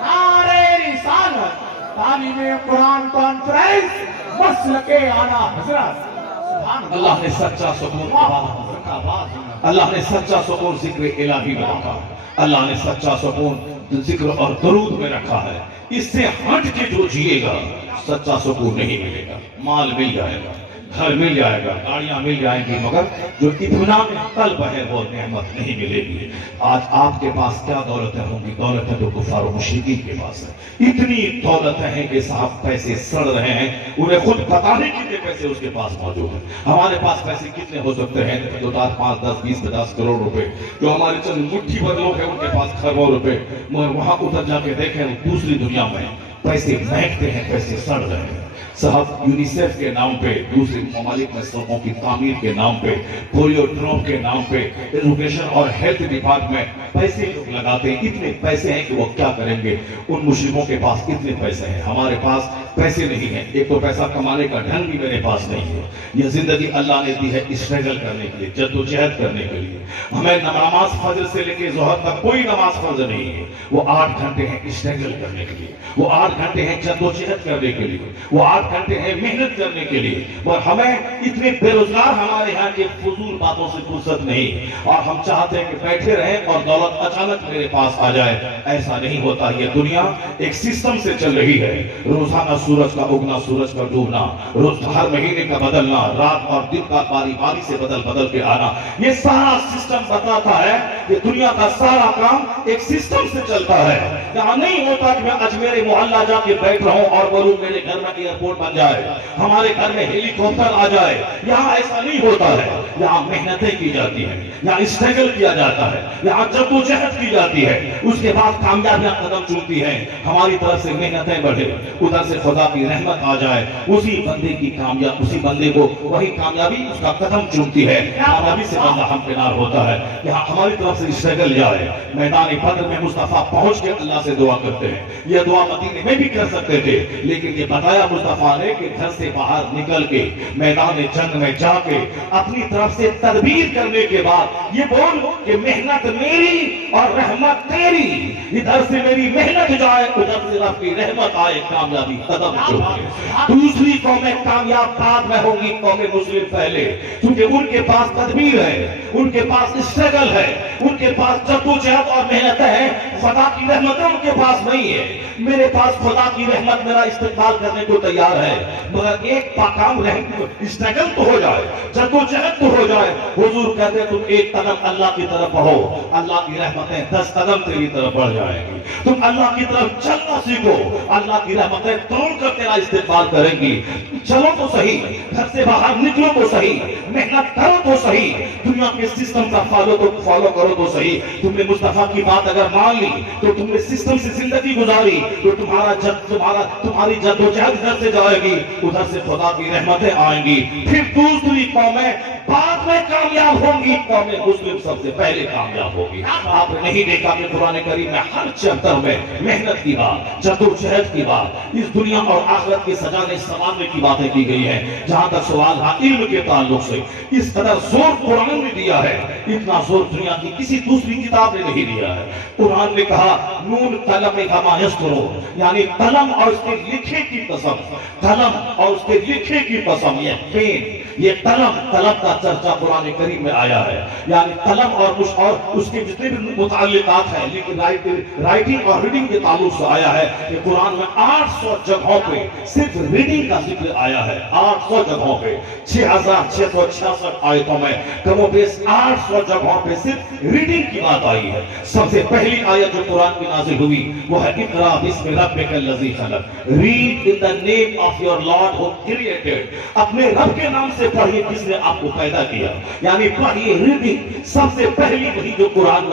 नारे रिसालत, तालीम कुरान कॉन्फ्रेंस, मसलके आला हजरत। अल्लाह ने सच्चा सुकून अल्लाह ने सच्चा सुकून जिक्र इलाही में रखा है, अल्लाह ने सच्चा सुकून जिक्र और दरूद में रखा है। इससे हट के जो जिएगा सच्चा सुकून नहीं मिलेगा। माल मिल जाएगा, घर मिल जाएगा, गाड़ियां मिल जाएंगी, मगर जो इत्मीनान कल्ब है वो नेमत नहीं मिलेगी। आज आपके पास क्या दौलतें होंगी? दौलतें तो कुफार और मुशरिकीन के पास है। इतनी दौलतें हैं कि साहब पैसे सड़ रहे हैं, उन्हें खुद पता नहीं कितने पैसे उसके पास मौजूद है। हमारे पास पैसे कितने हो सकते हैं? 2, 4, 5, 10, 20, 50 करोड़ रुपए, जो हमारे चंद मुट्ठी भर लोग हैं उनके पास खरबों रुपए, मगर वहां उधर जाके देखें दूसरी दुनिया में पैसे महकते हैं, पैसे सड़ रहे हैं। साहब यूनिसेफ के नाम पे, दूसरे ममालिक में सड़कों की तामीर के नाम पे, पोलियो ड्रॉप के नाम पे, एजुकेशन और हेल्थ डिपार्टमेंट पैसे लोग लगाते हैं। इतने पैसे हैं कि वो क्या करेंगे? उन मुस्लिमों के पास इतने पैसे हैं, हमारे पास पैसे नहीं है। एक तो पैसा कमाने का ढंग भी मेरे पास नहीं है। यह जिंदगी अल्लाह ने दी है स्ट्रगल करने के लिए, जद्दोजहद करने के लिए। हमें नमाज फजर से लेकर जोहर तक कोई नमाज फर्ज नहीं है। वो 8 घंटे हैं स्ट्रगल करने के लिए, वो 8 घंटे हैं जद्दोजहद करने के लिए, वो 8 घंटे हैं मेहनत करने के लिए। और हमें इतने बेरोजगार हमारे यहाँ के फजूल बातों से फुर्सत नहीं, और हम चाहते हैं कि बैठे रहें और दौलत अचानक मेरे पास आ जाए। ऐसा नहीं होता। ये दुनिया एक सिस्टम से चल रही है। रोजाना सूरज का उगना, सूरज का डूबना, रोज हर महीने का बदलना, रात और दिन का बारी बारी से बदल के आना, ये सारा सिस्टम बताता है कि दुनिया का सारा काम एक सिस्टम से चलता है। यहाँ नहीं होता कि मैं अजमेर मोहल्ला जाके बैठ रहा हूँ और बोलूं मेरे घर में एयरपोर्ट बन जाए, हमारे घर में हेलीकॉप्टर आ जाए। यहाँ ऐसा नहीं होता है। यहाँ मेहनतें की जाती है, यहाँ स्ट्रगल किया जाता है, यहाँ जद्दोजहद की जाती है, उसके बाद कामयाबियां कदम चूमती हैं। हमारी तरफ से मेहनतें बढ़े, उधर से खुदा की रहमत आ जाए, उसी बंदे की कामयाब, उसी बंदे को वही कामयाबी उसका कदम चूमती है, कामयाबी से बंदा हमकिनार होता है। यहाँ हमारी तरफ से स्ट्रगल जाए। मैदान बद्र में मुस्तफा पहुंच के अल्लाह से दुआ करते हैं। ये दुआ मदीने में भी कर सकते थे, लेकिन ये बताया मुस्तफा ने कि घर से बाहर निकल के मैदान जंग में जाके अपनी तरफ से तदबीर करने के बाद ये बोल कि मेहनत मेरी और रहमत तेरी, इधर से मेरी मेहनत जाए, उधर से रब की रहमत आए, कामयाबी कदम चूमे। दूसरी कौमें कामयाब बाद में होंगी, कौमें मुस्लिम पहले, क्योंकि उनके पास तदबीर है, उनके पास स्ट्रगल है, उनके पास जद्दोजहद और मेहनत है। खुदा की रहमत उनके पास नहीं है। मेरे पास खुदा की रहमत मेरा इस्तेमाल करने को तैयार है, मगर एक काम स्ट्रगल तो हो जाए, जद्दोजहद तो हो जाए। हुजूर कहते हैं तुम एक कदम अल्लाह की तरफ बढ़ो, अल्लाह की रहमतें 10 कदम तेरी तरफ बढ़ जाएंगी। तुम अल्लाह की तरफ चलना सीखो, अल्लाह की रहमतें दौड़ कर तेरा इस्तेमाल करेंगी। चलो तो सही, घर से बाहर निकलो तो सही, मेहनत करो तो सही, दुनिया के सिस्टम का फॉलो करो तो सही। तुमने मुस्तफा की बात अगर मान ली तो तुमने सिस्टम से जिंदगी गुजारी तो तुम्हारी जद्दोजहद इधर से जाएगी, उधर से खुदा की रहमतें आएंगी। फिर दूसरी कौमें बाद में कामयाब होंगी, कौमें मुस्लिम सबसे पहले कामयाब होगी। आपने नहीं देखा कि कुरान करीम में हर चैप्टर में मेहनत की बात, जद्दोजहद की बात, इस दुनिया और आखिरत के सजाने संवारने की बातें की गई है। जहां तक सवाल था इल्म के ताल्लुक से, इस कदर जोर कुरान ने दिया है, इतना जोर दुनिया की किसी दूसरी किताब ने नहीं दिया है। कुरान ने कहा नून कलम कमा यस्तरो, यानी कलम और उसके लिखे की कसम, कलम और उसके लिखे की कसम। ये पेन, ये कलम का चर्चा कुरान करीम में आया है, यानी कलम और उसके जितने भी मुताल्लिकात हैं, लेकिन राइटिंग और रीडिंग के ताल्लुक से आया है कि कुरान में 800 जगहों पे सिर्फ रीडिंग का जिक्र आया है। 800 जगहों पे 6666 आयतों में कमोबेश 800 जगहों पे सिर्फ रीडिंग की बात आई है। सबसे पहली आयत जो कुरान की नाज़िल हुई वो है इक़रा बिस्मि रब्बिकल लज़ी खलक़, read in the name of your lord who created, अपने रब के नाम से पढ़िए किसने आपको पैदा किया, यानी पढ़िए रीडिंग। सबसे पहली वही जो कुरान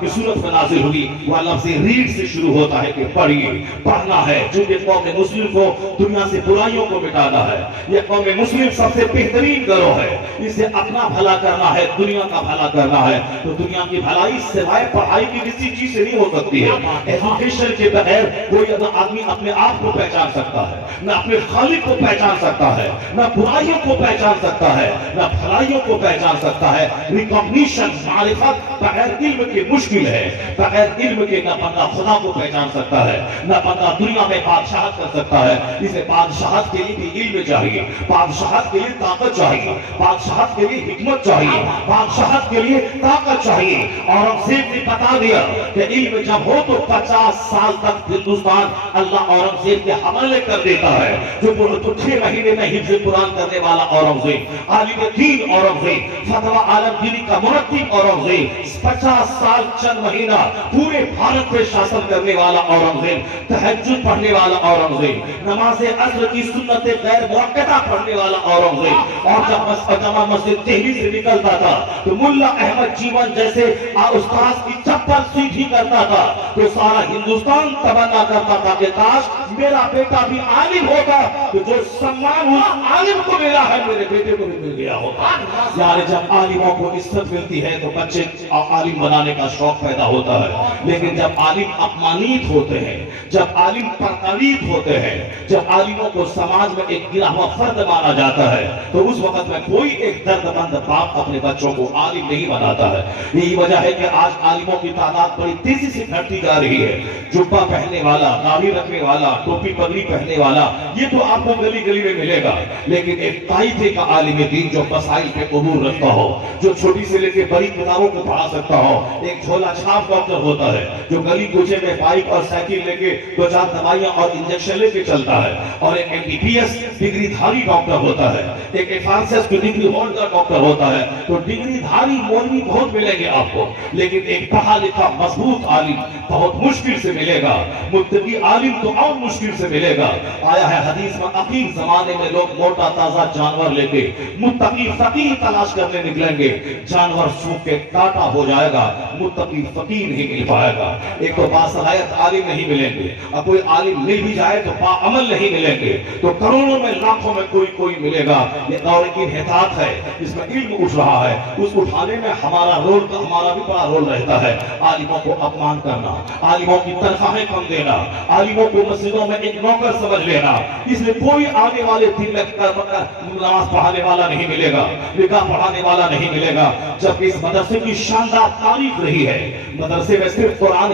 की सूरत में नाज़िल हुई वह लफ्ज़ रीड से शुरू होता है कि पढ़िए, पढ़ना है। चूंकि कौम मुस्लिम को दुनिया से बुराइयों को मिटाना है, यह कौम मुस्लिम सबसे बेहतरीन गिरोह है, इसे अपना भला करना है, दुनिया का भला करना है। तो दुनिया की भलाई सिवाय पढ़ाई की किसी चीज से नहीं हो सकती है। एजुकेशन के बगैर कोई आदमी अपने आप को पहचान सकता है, न अपने खालिक को पहचान सकता है, न बुराइयों को पहचान सकता है, न भलाइयों को पहचान सकता है। रिकॉग्निशन, मारिफत बगैर इल्म के मुश्किल है। बगैर इल्म के न बंदा खुदा को पहचान सकता है, न बंदा दुनिया में बादशाहत कर सकता है। इसे बादशाहत के लिए भी इल्म चाहिए, बादशाहत के लिए ताकत चाहिए, बादशाहत के लिए हिकमत चाहिए, बादशाहत के लिए ताकत चाहिए। औरंगजेब ने बता दिया कि इल्म जब हो तो 50 साल तक हिंदुस्तान अल्लाह औरंगजेब के हवाले कर देता है। जो 6 महीने में हिफ्ज़ कुरान करने वाला औरंगजेब, आलिम दीन औरंगजेब, फतवा आलमगीरी का मुरत्तिब औरंगजेब, 50 साल चंद महीना पूरे भारत पे शासन करने वाला औरंगजेब, तहज्जुद पढ़ने वाला औरंगजेब, नमाज अज़्र की सुन्नतें गैर मुअक्कदा पढ़ने वाला औरंगजेब। और जब जमा मस्जिद दिल्ली से निकलता था तो मुल्ला अहमद जीवन जैसे उस्ताद की चप्पल सीधी करता था तो सारा हिंदुस्तान तमन्ना करता था कि काश मेरा बेटा भी आलिम होगा, तो जो सम्मान उस आलिम को मिला है मेरे बेटे को भी मिल गया होगा। यानी जब आलिमों को इज्जत मिलती है तो बच्चे आलिम बनाने का शौक पैदा होता है। लेकिन जब आलिम अपमानित होते हैं, जब आलिम परतवीत होते हैं, जब आलिमों को समाज में एक गिरा हुआ फर्द माना जाता है तो उस वक्त में कोई एक दर्दमंद बाप अपने बच्चों को आलिम नहीं बनाता है। यही वजह है कि आज आलिमों की तादाद बड़ी तेजी से घटती जा रही है। जुब्बा पहनने वाला, दाढ़ी रखने वाला, टोपी पगड़ी पहनने वाला, ये तो आपको गली गली में मिलेगा। लेकिन एक ताइफे का आलिम दीन जो मसाइल पे उमूर रखता हो, जो छोटी से लेकर बड़ी किताबों को पढ़ा सकता हो, एक झोला छाप डॉक्टर होता है जो गली कूचे में बाइक और साइकिल लेके 2-4 दवाइयां और इंजेक्शन लेके चलता है, और एक MBBS डिग्रीधारी डॉक्टर होता है, एक FRCS डिग्री होल्डर डॉक्टर होता है। तो डिग्रीधारी मौलवी बहुत मिलेंगे आपको, लेकिन एक पढ़ा लिखा मजबूत आलिम बहुत मुश्किल से मिलेगा। मुत्तकी आलिम तो और मुश्किल से मिलेगा। आया है हदीस में, अखीर जमाने में लोग मोटा ताजा जानवर लेके मुत्तकी फकीर तलाश करने निकलेंगे। जानवर सूख के काटा हो जाएगा, मुत्तकी फकीर नहीं मिल पाएगा। एक तो बासलायत आलिम नहीं मिलेंगे, और कोई आलिम मिल भी जाए तो बाअमल नहीं मिलेंगे। तो करोड़ों में लाखों में कोई मिलेगा। ये दौर की हिदायत है, इसमें इल्म उठ रहा है। उस उठाने में हमारा भी बड़ा रोल रहता है। आलिमों को अपमान करना, आलिमों की तनख्वाहें कम देना, आलिमों को मस्जिदों में एक नौकर समझ लेना। इसलिए कोई आने वाले दिन में नमाज पढ़ाने वाला नहीं मिलेगा, निकाह पढ़ाने वाला नहीं मिलेगा। जबकि इस मदरसे की शानदार तारीफ रही है। मदरसे में सिर्फ कुरान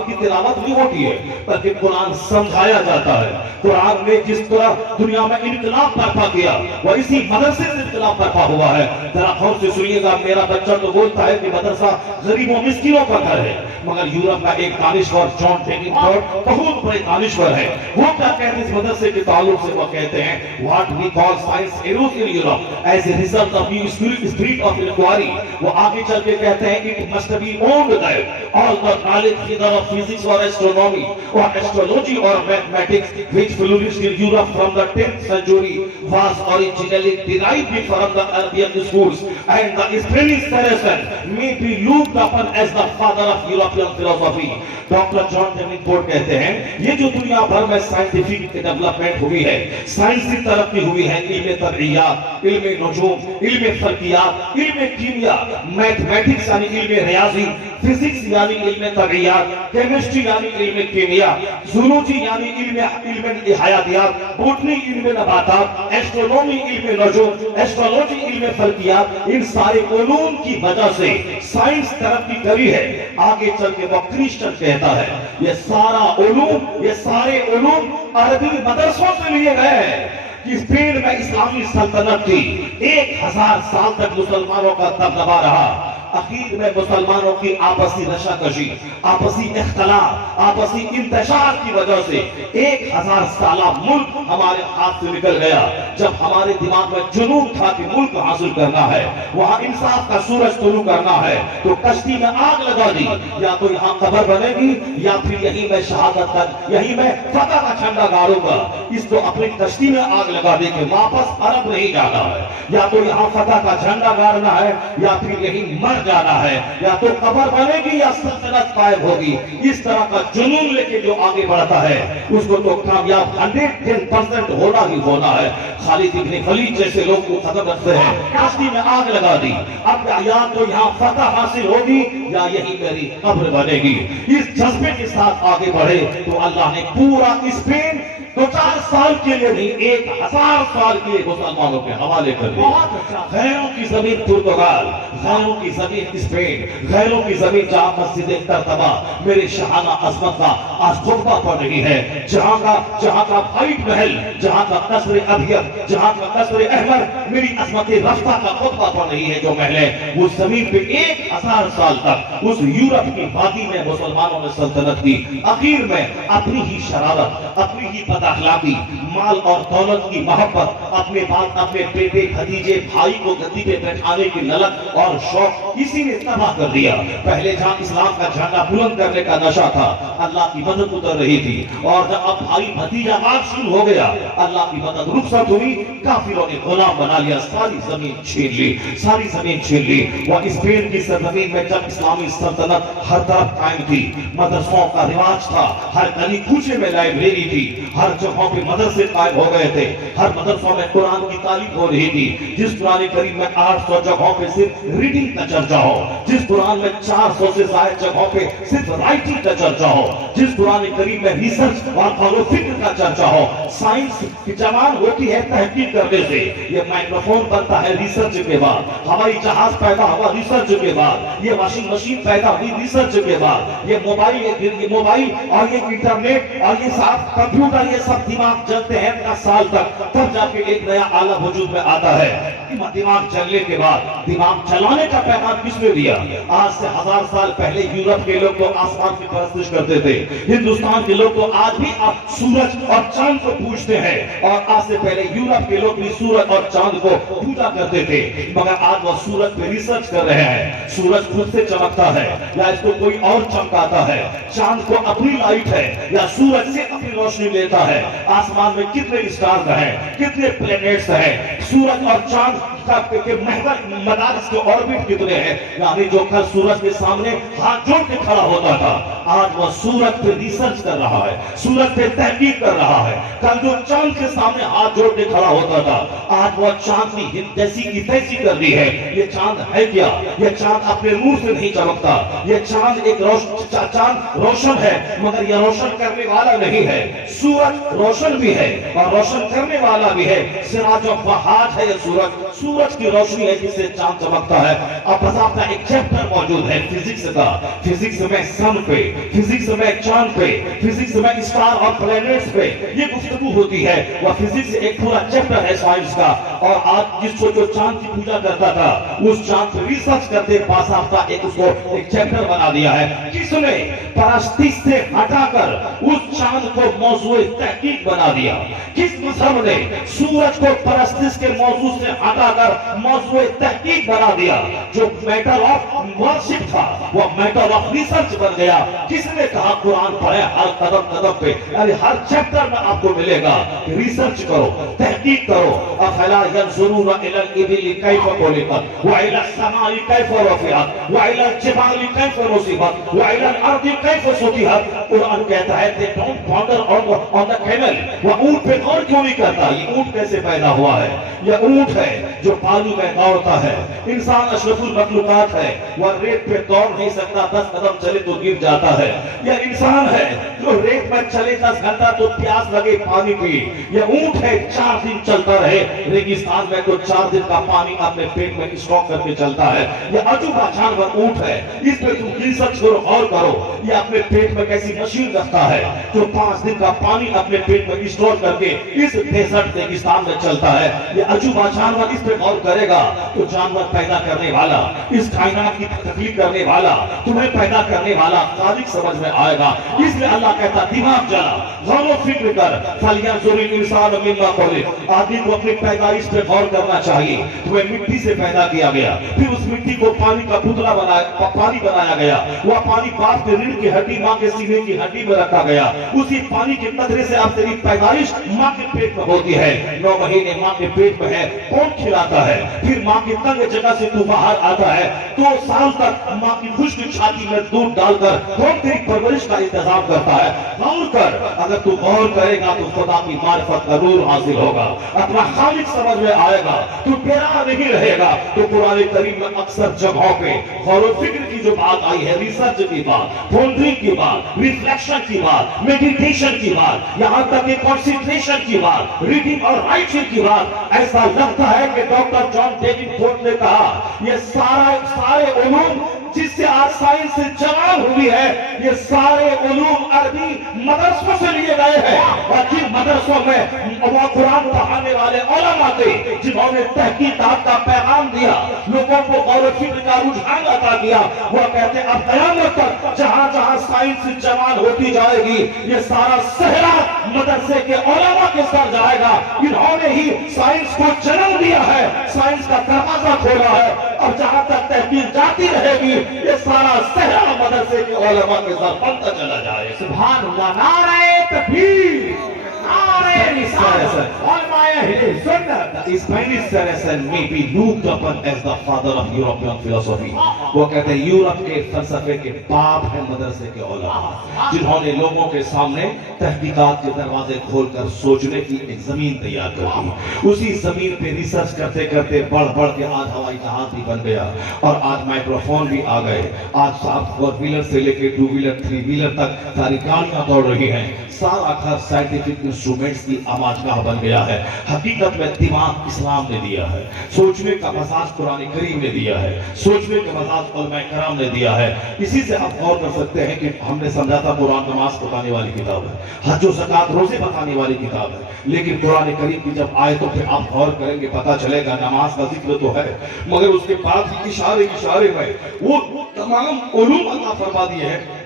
की तिलावत नहीं होती है, बल्कि कुरान समझाया जाता है। कुरान ने जिस तरह दुनिया में इनकलाब बर्पा किया, वह इसी मदरसे से इनकलाब बर्पा हुआ है। जरा गौर से सुनिएगा। मेरा बच्चा तो बोलता है कि मदरसा गरीबों मिस्किनों का घर है, मगर यूरोप का एक दानिश्वर जॉन डेनिंगफोर्ड बहुत बड़े दानिश्वर है। वो क्या कहते हैं इस मदरसे के ताल्लुक से? वो कहते हैं what we call science arose in Europe as a result of new spirit of inquiry. वो आगे चल के कहते हैं it must be owned that all the knowledge either of physics और एस्ट्रोनॉमी और एस्ट्रोलॉजी और mathematics which flourished in Europe from the 10th century was originally derived from the Arabian schools, and the Spanish Saracen may be looked upon as the father of European philosophy. Doctor John Deningford कहते हैं ये जो दुनिया भर में scientific development हुई है, science की तरक्की हुई है, इल्म तबइयात, इल्म नुजूम, इल्म फल्कियात, इल्म कीमिया, मैथमेटिक्स यानी इल्म रियाजी, फिजिक्स यानी इल्म तबइयात, केमिस्ट्री यानी इल्म कीमिया, जूलॉजी यानी इल्म हयातियात, बॉटनी इल्म नबातात, एस्ट्रोनॉमी इल्म नुजूम, एस्ट्रोलॉजी इल्म फल्कियात। इन सारे उलूम की वजह से साइंस तरक्की करी है। आगे चल के वो क्रिश्चियन कहता है ये सारे उलूम अरबी मदरसों से लिए गए हैं। کہ اسپین میں اسلامی سلطنت تھی، 1000 سال تک مسلمانوں کا دبدبا رہا، اخیر میں مسلمانوں کی آپسی رشاکشی، آپسی اختلاف، آپسی انتشار کی وجہ سے 1000 سالہ ملک ہمارے ہاتھ سے نکل گیا۔ جب ہمارے دماغ میں جنون تھا کہ ملک حاصل کرنا ہے، وہاں انصاف کا سورج طلوع کرنا ہے، تو کشتی میں آگ لگا دی، یا تو یہاں قبر بنے گی یا پھر یہی میں شہادت کا، یہی میں فتح کا جھنڈا گاڑوں گا۔ اس کو اپنی کشتی میں آگ لگا دے کے واپس عرب نہیں جانا ہے، یا تو یہاں فتح کا جھنڈا گاڑنا ہے یا پھر یہی مر جانا ہے، یا تو قبر بنے گی یا سلطنت قائم ہوگی۔ اس طرح کا جنون لے کے جو آگے بڑھتا ہے اس کو تو کامیاب 110% ہونا ہی ہونا ہے۔ خالد ابن ولید جیسے لوگ کو قدم رکھتے ہیں، کشتی میں آگ لگا دی، اب یا تو یہاں فتح حاصل ہوگی یا یہی میری قبر بنے گی۔ اس جذبے کے ساتھ آگے بڑھے تو اللہ نے پورا اسپین 2-4 سال کے لیے نہیں، 1000 سال کے لیے مسلمانوں کے حوالے کر دیا۔ غیروں کی زمین پرتگال، غیروں کی زمین اسپین، غیروں کی زمین جہاں مسجد ترتبہ میرے شاہانہ عظمت کا آج خطبہ پڑھ رہی ہے، جہاں کا وائٹ محل، جہاں کا قصر ابیض، جہاں کا قصر احمر میری عظمت رفتہ کا خطبہ پڑھ رہی ہے، جو محل ہے اس زمین پہ 1000 سال تک اس یورپ کی وادی میں مسلمانوں نے سلطنت کی۔ اخیر میں اپنی ہی شرارت، اپنی ہی بد اخلاقی، مال اور دولت کی محبت، اپنے باپ، اپنے بیٹے، بھتیجے، بھائی کو گدی پہ بیٹھانے کی للک اور شوق اسی نے تباہ کر دیا۔ پہلے جہاں اسلام کا جھنڈا بلند کرنے کا نشہ تھا، اللہ کی مدد اتر رہی تھی، اور جب اب بھائی بھتیجا بات شروع ہو گیا، اللہ کی مدد رخصت ہوئی، کافروں نے غلام بنا لیا، ساری زمین چھین لی، ساری زمین چھین لی۔ وہ اسپین کی سرزمین میں جب اسلامی سلطنت ہر طرف قائم تھی، مدرسوں کا رواج تھا، ہر گلی کوچے میں لائبریری تھی، ہر جگہوں پہ مدرسے قائم ہو گئے تھے، ہر مدرسوں میں قرآن کی تعلیم ہو رہی تھی۔ جس قرآن کریم میں 800 جگہوں پہ صرف ریڈنگ کا چرچا ہو، جس قرآن میں 400 سے زائد جگہوں پہ صرف رائٹنگ کا چرچا ہو، جس قرآن کریم میں ریسرچ اور غور و فکر کا چرچا ہو۔ سائنس کی جوان ہوتی ہے تحقیق کرنے سے، یہ مائکروفون بنتا ہے ریسرچ کے بعد، ہوائی جہاز پیدا ہوا ریسرچ کے بعد، یہ واشنگ مشین پیدا ہوئی ریسرچ کے بعد، یہ موبائل اور یہ انٹرنیٹ اور یہ سب کمپیوٹر، یہ سب دماغ جلتے ہیں 10 سال تک، تب جا کے ایک نیا آلہ وجود میں آتا ہے۔ دماغ چلنے کے بعد دماغ چلانے کا پیغام کس نے دیا؟ آج سے 1000 سال پہلے یورپ کے لوگ تو آسمان کی پرستش کرتے تھے، ہندوستان کے لوگ تو آج بھی سورج اور چاند کو پوجتے ہیں، اور آج سے پہلے یورپ کے لوگ بھی سورج اور چاند کو پوجا کرتے تھے، مگر آج وہ سورج پہ ریسرچ کر رہے ہیں۔ سورج خود سے چمکتا ہے یا اس کو کوئی اور چمکاتا ہے؟ چاند کو اپنی لائٹ ہے یا سورج سے اپنی روشنی لیتا ہے؟ آسمان میں کتنے اسٹارز ہیں، کتنے پلینٹس ہیں؟ سورج اور چاند کے محور مدارس کے آربٹ کتنے ہیں؟ یعنی جو کل سورج کے سامنے ہاتھ جوڑ کے کھڑا ہوتا تھا، آج وہ سورج پہ ریسرچ کر رہا ہے، سورج پہ تحقیق کر رہا ہے۔ کل جو چاند کے سامنے ہاتھ جوڑ کے کھڑا ہوتا تھا، آج وہ چاند کی جیسی کی تیسی کر دی ہے۔ یہ چاند ہے کیا؟ یہ چاند اپنے نور سے نہیں چمکتا، یہ چاند ایک چاند روشن ہے، مگر یہ روشن کرنے والا نہیں ہے۔ سورج روشن بھی ہے اور روشن کرنے والا بھی ہے، سراج و وہاج ہے یہ سورج کی روشنی ہے جس سے چاند چمکتا ہے۔ اب باضابطہ ایک چیپٹر موجود ہے فزکس کا، فزکس میں سن پہ، فزکس میں چاند پہ، فزکس میں اسٹار اور پلینٹس پہ یہ گفتگو ہوتی ہے۔ وہ فزکس ایک پورا چیپٹر ہے سائنس کا، اور آج جس کو جو چاند کی پوجا کرتا تھا اس چاند پہ ریسرچ کرتے باضابطہ اس کو ایک چیپٹر بنا دیا ہے۔ کس نے پرستش سے ہٹا کر اس چاند کو موضوع تحقیق بنا دیا؟ کس مذہب نے سورج کو پرستش کے موضوع سے ہٹا کر موضوع تحقیق بنا دیا؟ جو میٹر آف ورشپ تھا وہ میٹر آف ریسرچ بن گیا۔ کس نے کہا قرآن پڑھے ہر قدم قدم پہ، یعنی ہر چیپٹر میں آپ کو ملے گا ریسرچ کرو، تحقیق کرو۔ افلا ينظرون الى الابل كيف خلقت والى السماء كيف رفعت والى الجبال كيف نصبت والى الارض كيف سطحت۔ قرآن کہتا ہے they don't ponder on the camel، وہ اونٹ پہ غور کیوں نہیں کرتا؟ یہ اونٹ کیسے پیدا ہوا ہے؟ یہ اونٹ ہے جو जो बालू में दौड़ता है। इंसान अशरफुल मखलूकात है, वह रेत पे दौड़ नहीं सकता, 10 कदम चले तो गिर जाता है। यह इंसान है जो रेत में चले 10 घंटा तो प्यास लगे पानी पी। यह ऊंट है 4 दिन चलता रहे रेगिस्तान में तो 4 दिन का पानी अपने पेट में स्टॉक करके चलता है। यह अजूबा जानवर ऊंट है, इस पे तुम रिसर्च करो, गौर करो, यह अपने पेट में कैसी मशीन रखता है जो 5 दिन का पानी अपने पेट में स्टोर करके इस डेजर्ट रेगिस्तान में चलता है। यह अजूबा जानवर, इस पे गौर करेगा तो जानवर पैदा करने वाला, इस कायनात की तकलीफ करने वाला, तुम्हें पैदा करने वाला खालिक समझ में आएगा। इसलिए अल्लाह कहता दिमाग जला, गौर फिक्र कर, फलियंजुरिल इंसान मिम्मा खुलिक। आदमी को अपनी पैदाइश पे गौर करना चाहिए। तुम्हें मिट्टी से पैदा किया गया, फिर उस मिट्टी को पानी का पुतला पानी बनाया गया। वह पानी बाप के रीढ़ की हड्डी, माँ के सीने की हड्डी में रखा गया। उसी पानी के कतरे से आप तेरी पैदाइश माँ के पेट में होती है। 9 महीने माँ के पेट में है, कौन खिलाता है? फिर माँ की तंग जगह से तू बाहर आता है, 2 साल तक माँ की खुश्क छाती में दूध डालकर कौन तेरी परवरिश का इंतजाम करता है? गौर कर, अगर तू गौर करेगा तो खुदा की मारिफत का नूर हासिल होगा, अपना खालिक समझ में आएगा, तू बेरा नहीं रहेगा। तो कुरान करीम में अक्सर जगहों पे गौर व फिक्र की जो बात आई है, रिसर्च की बात, पॉन्डरिंग की बात, रिफ्लेक्शन की बात, मेडिटेशन की बात, यहाँ तक कि कंसंट्रेशन की बात, रीडिंग और राइटिंग की बात, ऐसा लगता है कि डॉक्टर जॉन डेविनपोर्ट ने कहा ये सारे उलूम जिससे आज साइंस से जवान हुई है, ये सारे उलूम अरबी मदरसों से लिए गए हैं। और जिन मदरसों में वो कुरान पढ़ाने वाले उलमा थे, जिन्होंने तहकीकात का पैगाम दिया, लोगों को गौर व फिक्र का रुझान अता किया, वो कहते अब कयामत तक जहां जहां साइंस जवान होती जाएगी, ये सारा सहरा मदरसे के उलमा के सर जाएगा। इन्होंने ही साइंस को जन्म दिया है, साइंस का दरवाजा खोला है, और जहां तक तहकीक जाती रहेगी ये सारा सहरा मदरसे के उलमा के साथ बनता चला जाए। सुभान अल्लाह, नारे तकबीर, नारे रिसालत, उलमाए अहले सुन्नत। The Spanish Saracen may be looked upon as the father of European philosophy. वो कहते हैं यूरोप के फलसफे के बाप है मदरसे के उलमा, जिन्होंने लोगों के सामने तहकीकात के दरवाजे खोलकर सोचने की एक जमीन तैयार कर दी। उसी जमीन पे रिसर्च करते करते बढ़ के आज हवाई जहाज भी बन गया, और आज माइक्रोफोन भी आ गए। आज 4 व्हीलर से लेकर 2 व्हीलर 3 व्हीलर तक सारी गाड़ियां दौड़ रही हैं। सारा घर साइंटिफिक इंस्ट्रूमेंट्स की आमाजगाह बन गया है। हकीकत में दिमाग इस्लाम ने दिया है, सोचने का मजाज कुरान करीम ने दिया है, सोचने का मजाज उलमाए कराम ने दिया है। इसी से आप गौर कर सकते हैं कि हमने समझा था कुरान नमाज बताने वाली किताब है, हज व ज़कात रोजे बताने वाली किताब है, लेकिन कुरान करीम की जब आयतों पे आप गौर करेंगे पता चलेगा नमाज का जिक्र तो है, मगर उसके बाद इशारे में वो तमाम उलूम अता फरमा दिए हैं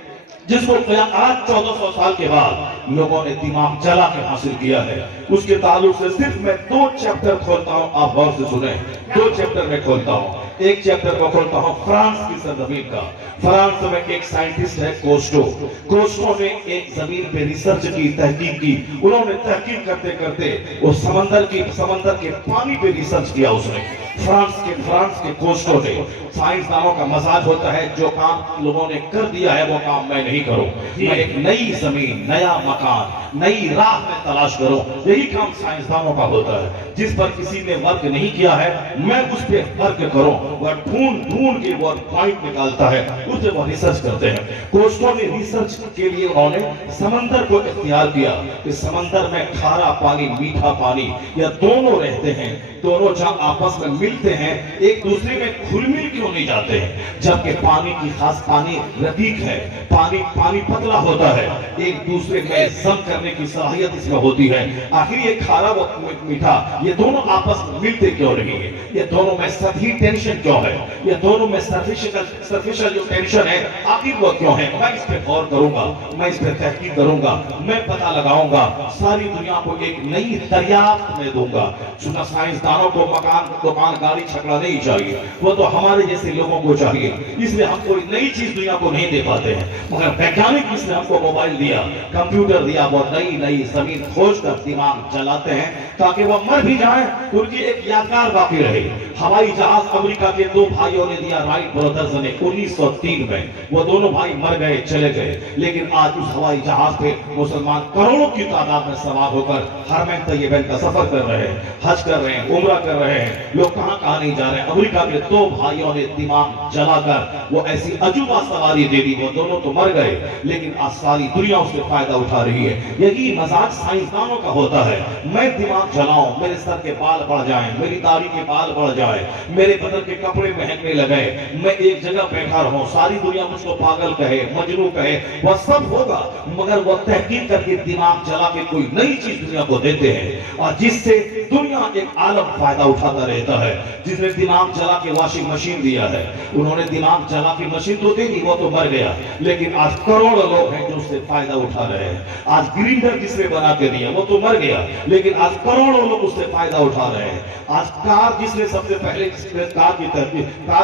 जिसको आज 1400 साल के बाद लोगों ने दिमाग जला के हासिल किया है। उसके ताल्लुक से सिर्फ मैं 2 चैप्टर खोलता हूं, आप गौर से सुने। 2 चैप्टर में खोलता हूं। एक चैप्टर को खोलता हूं फ्रांस की सरजमीन का। फ्रांस में एक साइंटिस्ट है कोस्टो ने एक जमीन पे रिसर्च की, तहकीक की। उन्होंने तहकीक करते करते वो समंदर के पानी पे रिसर्च किया उसने। फ्रांस के कोस्टो ने, साइंसदानों का मजाज होता है जो काम लोगों ने कर दिया है वो काम मैं नहीं करूं, मैं एक नई जमीन, नया मकान, नई राह में तलाश करूं। यही काम साइंसदानों का होता है। जिस पर किसी ने वर्क नहीं किया है मैं उस पर वर्क करूं। वह ढूंढ के वो पॉइंट निकालता है, उसे वो रिसर्च करते हैं। कोस्टो ने रिसर्च के लिए उन्होंने समंदर को इख्तियार किया कि समंदर में खारा पानी, मीठा पानी, या दोनों रहते हैं, दोनों जहां आपस में मिलते हैं एक दूसरे में घुल मिल क्यों नहीं जाते हैं? जबकि पानी की खास, पानी रकीक है, पानी पतला होता है, एक दूसरे में जम करने की सलाहियत इसमें होती है। आखिर ये खारा व मीठा ये दोनों आपस में मिलते क्यों नहीं है? ये दोनों में सतही टेंशन क्यों है? ये दोनों में सरफिशियल जो टेंशन है आखिर वो क्यों है? मैं इस पे गौर करूंगा, मैं इस पे तहकीक करूंगा, मैं पता लगाऊंगा, सारी दुनिया को एक नई दरियाफ्त में दूंगा। सुना, साइंसदानों को मकान, दुकान, गाड़ी, छकड़ा नहीं चाहिए, वो तो हमारे जैसे लोगों को चाहिए। इसलिए हम कोई नई चीज दुनिया को नहीं दे पाते हैं, मगर वैज्ञानिक इसने हमको मोबाइल दिया, कंप्यूटर दिया, वो नई जमीन खोज कर दिमाग चलाते हैं ताकि वो मर भी जाए, उनकी एक यादगार बाकी रहे। हवाई जहाज अमेरिका امریکہ کے دو بھائیوں نے دیا، رائٹ برادرز نے 1903 میں، وہ دونوں بھائی مر گئے، چلے گئے، لیکن آج اس ہوائی جہاز پہ مسلمان کروڑوں کی تعداد میں سوار ہو کر حرمین طیبین کا سفر کر رہے ہیں، حج کر رہے ہیں، عمرہ کر رہے ہیں، لوگ کہاں کہاں نہیں جا رہے ہیں۔ امریکہ کے دو بھائیوں نے دماغ جلا کر وہ ایسی عجوبہ سواری دے دی، وہ دونوں تو مر گئے لیکن آج ساری دنیا اس سے فائدہ اٹھا رہی ہے۔ یہی مزاج سائنسدانوں کا ہوتا ہے، میں دماغ جلاؤں، میرے سر کے بال بڑھ جائیں، میری داڑھی کے بال بڑھ جائیں، میرے بدن کے کپڑے مہکنے لگے، میں ایک جگہ بیٹھا رہوں، ساری دنیا مجھ کو پاگل کہے، مجنون کہے، وہ سب ہوگا، مگر وہ تحقیق کر کے دماغ جلا کے کوئی نئی چیز دنیا کو دیتے ہیں، اور جس سے دنیا ایک عالم فائدہ اٹھاتا رہتا ہے۔ جس نے دماغ جلا کے واشنگ مشین دیا ہے، انہوں نے دماغ جلا کے مشین تو دے دی، وہ تو مر گیا، لیکن آج کروڑوں لوگ ہیں جو اس سے فائدہ اٹھا رہے ہیں۔ آج گرینڈر جس نے بنا کے دیا، وہ تو مر گیا، لیکن آج کروڑوں لوگ اس سے فائدہ اٹھا رہے ہیں۔ آج کار جس نے سب سے پہلے کار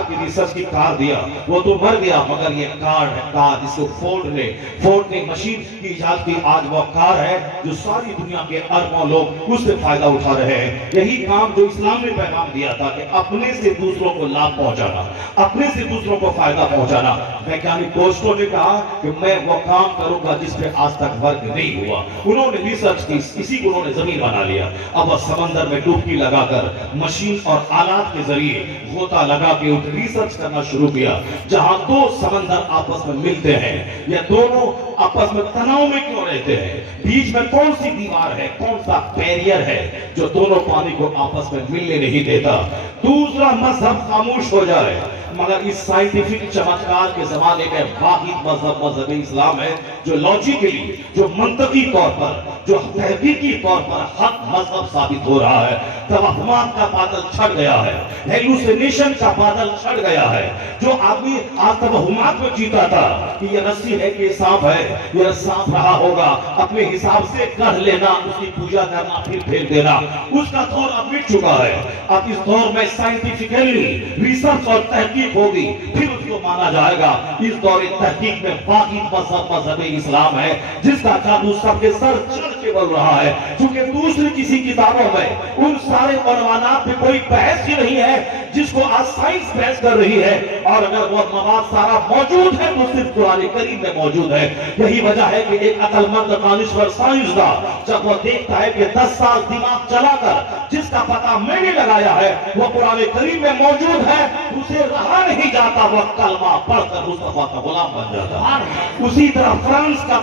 کی ریسرچ کی کار دیا، وہ تو مر گیا، مگر یہ کار ہے، کار جس کو فورڈ نے مشین کی ایجاد کی، آج وہ کار ہے جو ساری دنیا کے اربوں لوگ اس سے فائدہ اٹھا رہے ہیں۔ یہی کام جو اسلام نے پیغام دیا تھا کہ اپنے سے دوسروں کو لابھ پہنچانا، اپنے سے دوسروں کو فائدہ پہنچانا۔ ویگیانک کوسٹو نے کہا کہ میں وہ کام کروں گا جس پہ آج تک ورک نہیں ہوا۔ انہوں نے ریسرچ کی، اسی کو انہوں نے زمین بنا لیا، اب وہ سمندر میں ڈبکی لگا کر مشین اور آلات کے ذریعے غوطہ لگا کے ریسرچ کرنا شروع کیا۔ جہاں دو سمندر آپس میں ملتے ہیں، یا دونوں آپس میں تناؤ میں کیوں رہتے ہیں، بیچ میں کون سی دیوار ہے، کون سا بیریئر ہے جو دونوں پانی کو آپس میں ملنے نہیں دیتا۔ دوسرا مذہب خاموش ہو جائے، مگر اس سائنٹیفک چمتکار کے زمانے میں واحد مذہب اسلام ہے جو لاجیکلی، جو منطقی طور پر، جو تحقیقی طور پر حق مذہب ثابت ہو رہا ہے۔ توہمات کا بادل چھڑ گیا ہے، ہیلوسینیشن کا بادل چھڑ گیا ہے۔ جو آدمی آج توہمات میں جیتا تھا کہ یہ رسی ہے کہ یہ سانپ ہے، یہ سانپ رہا ہوگا، اپنے حساب سے کر لینا، اس کی پوجا کرنا، پھر پھیر دینا، اس کا دور اب مٹ چکا ہے۔ اب اس دور میں سائنٹیفکلی ریسرچ اور تحقیق ہوگی، پھر اس کو مانا جائے گا۔ اس دور تحقیق میں واحد مذہب اسلام ہے جس کا جادو سب کے سر چڑھ کے بول رہا ہے، چونکہ دوسری کسی کتابوں میں ان سارے عنوانات پہ کوئی بحث ہی نہیں ہے جس کو آج سائنس بحث کر رہی ہے، اور اگر وہ مواد سارا موجود ہے تو صرف قرآن کریم میں موجود ہے۔ یہی وجہ ہے کہ ایک عقل مند دانشور سائنسداں جب وہ دیکھتا ہے کہ 10 سال دماغ چلا کر جس کا پتہ میں نے لگایا ہے وہ قرآن کریم میں موجود ہے، اسے رہا نہیں جاتا، وہ کلمہ پڑھ کر مصطفیٰ کا غلام بن جاتا۔ اسی طرح فرانس کا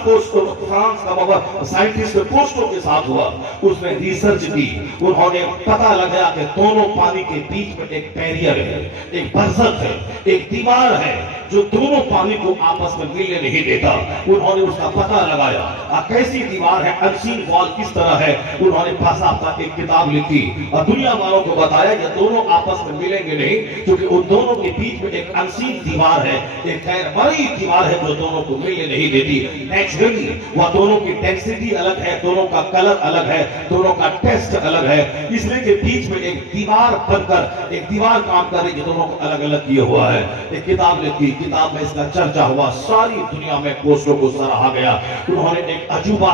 سائنٹسٹ کوسٹو کے ساتھ ہوا، اس نے ریسرچ کی، انہوں نے پتہ لگایا کہ دونوں پانی کے بیچ میں ایک بیریئر ہے، ایک برزخ ہے، ایک دیوار ہے جو دونوں پانی کو آپس میں ملنے نہیں دیتا۔ انہوں نے اس کا پتہ لگایا کیسی دیوار ہے، انسین وال کس طرح ہے۔ انہوں نے باضابطہ ایک کتاب لکھی اور دنیا والوں کو بتایا کہ دونوں آپس میں ملیں گے نہیں، کیونکہ ان دونوں کے بیچ میں ایک انسین دیوار ہے، ایک غیر مرئی دیوار ہے جو دونوں کو ملنے نہیں دیتی۔ نیچرلی وہ دونوں کی ڈینسٹی الگ ہے، دونوں کا کلر الگ ہے، دونوں کا ٹیسٹ الگ ہے، اس لیے کہ بیچ میں ایک دیوار بن کر ایک دیوار کام کر رہی ہے، دونوں کو الگ الگ کیا ہوا ہے۔ ایک کتاب لکھی، کتاب میں اس کا چرچا ہوا، ساری دنیا میں کوسٹو کو سراہا گیا۔ انہوں نے ایک عجوبہ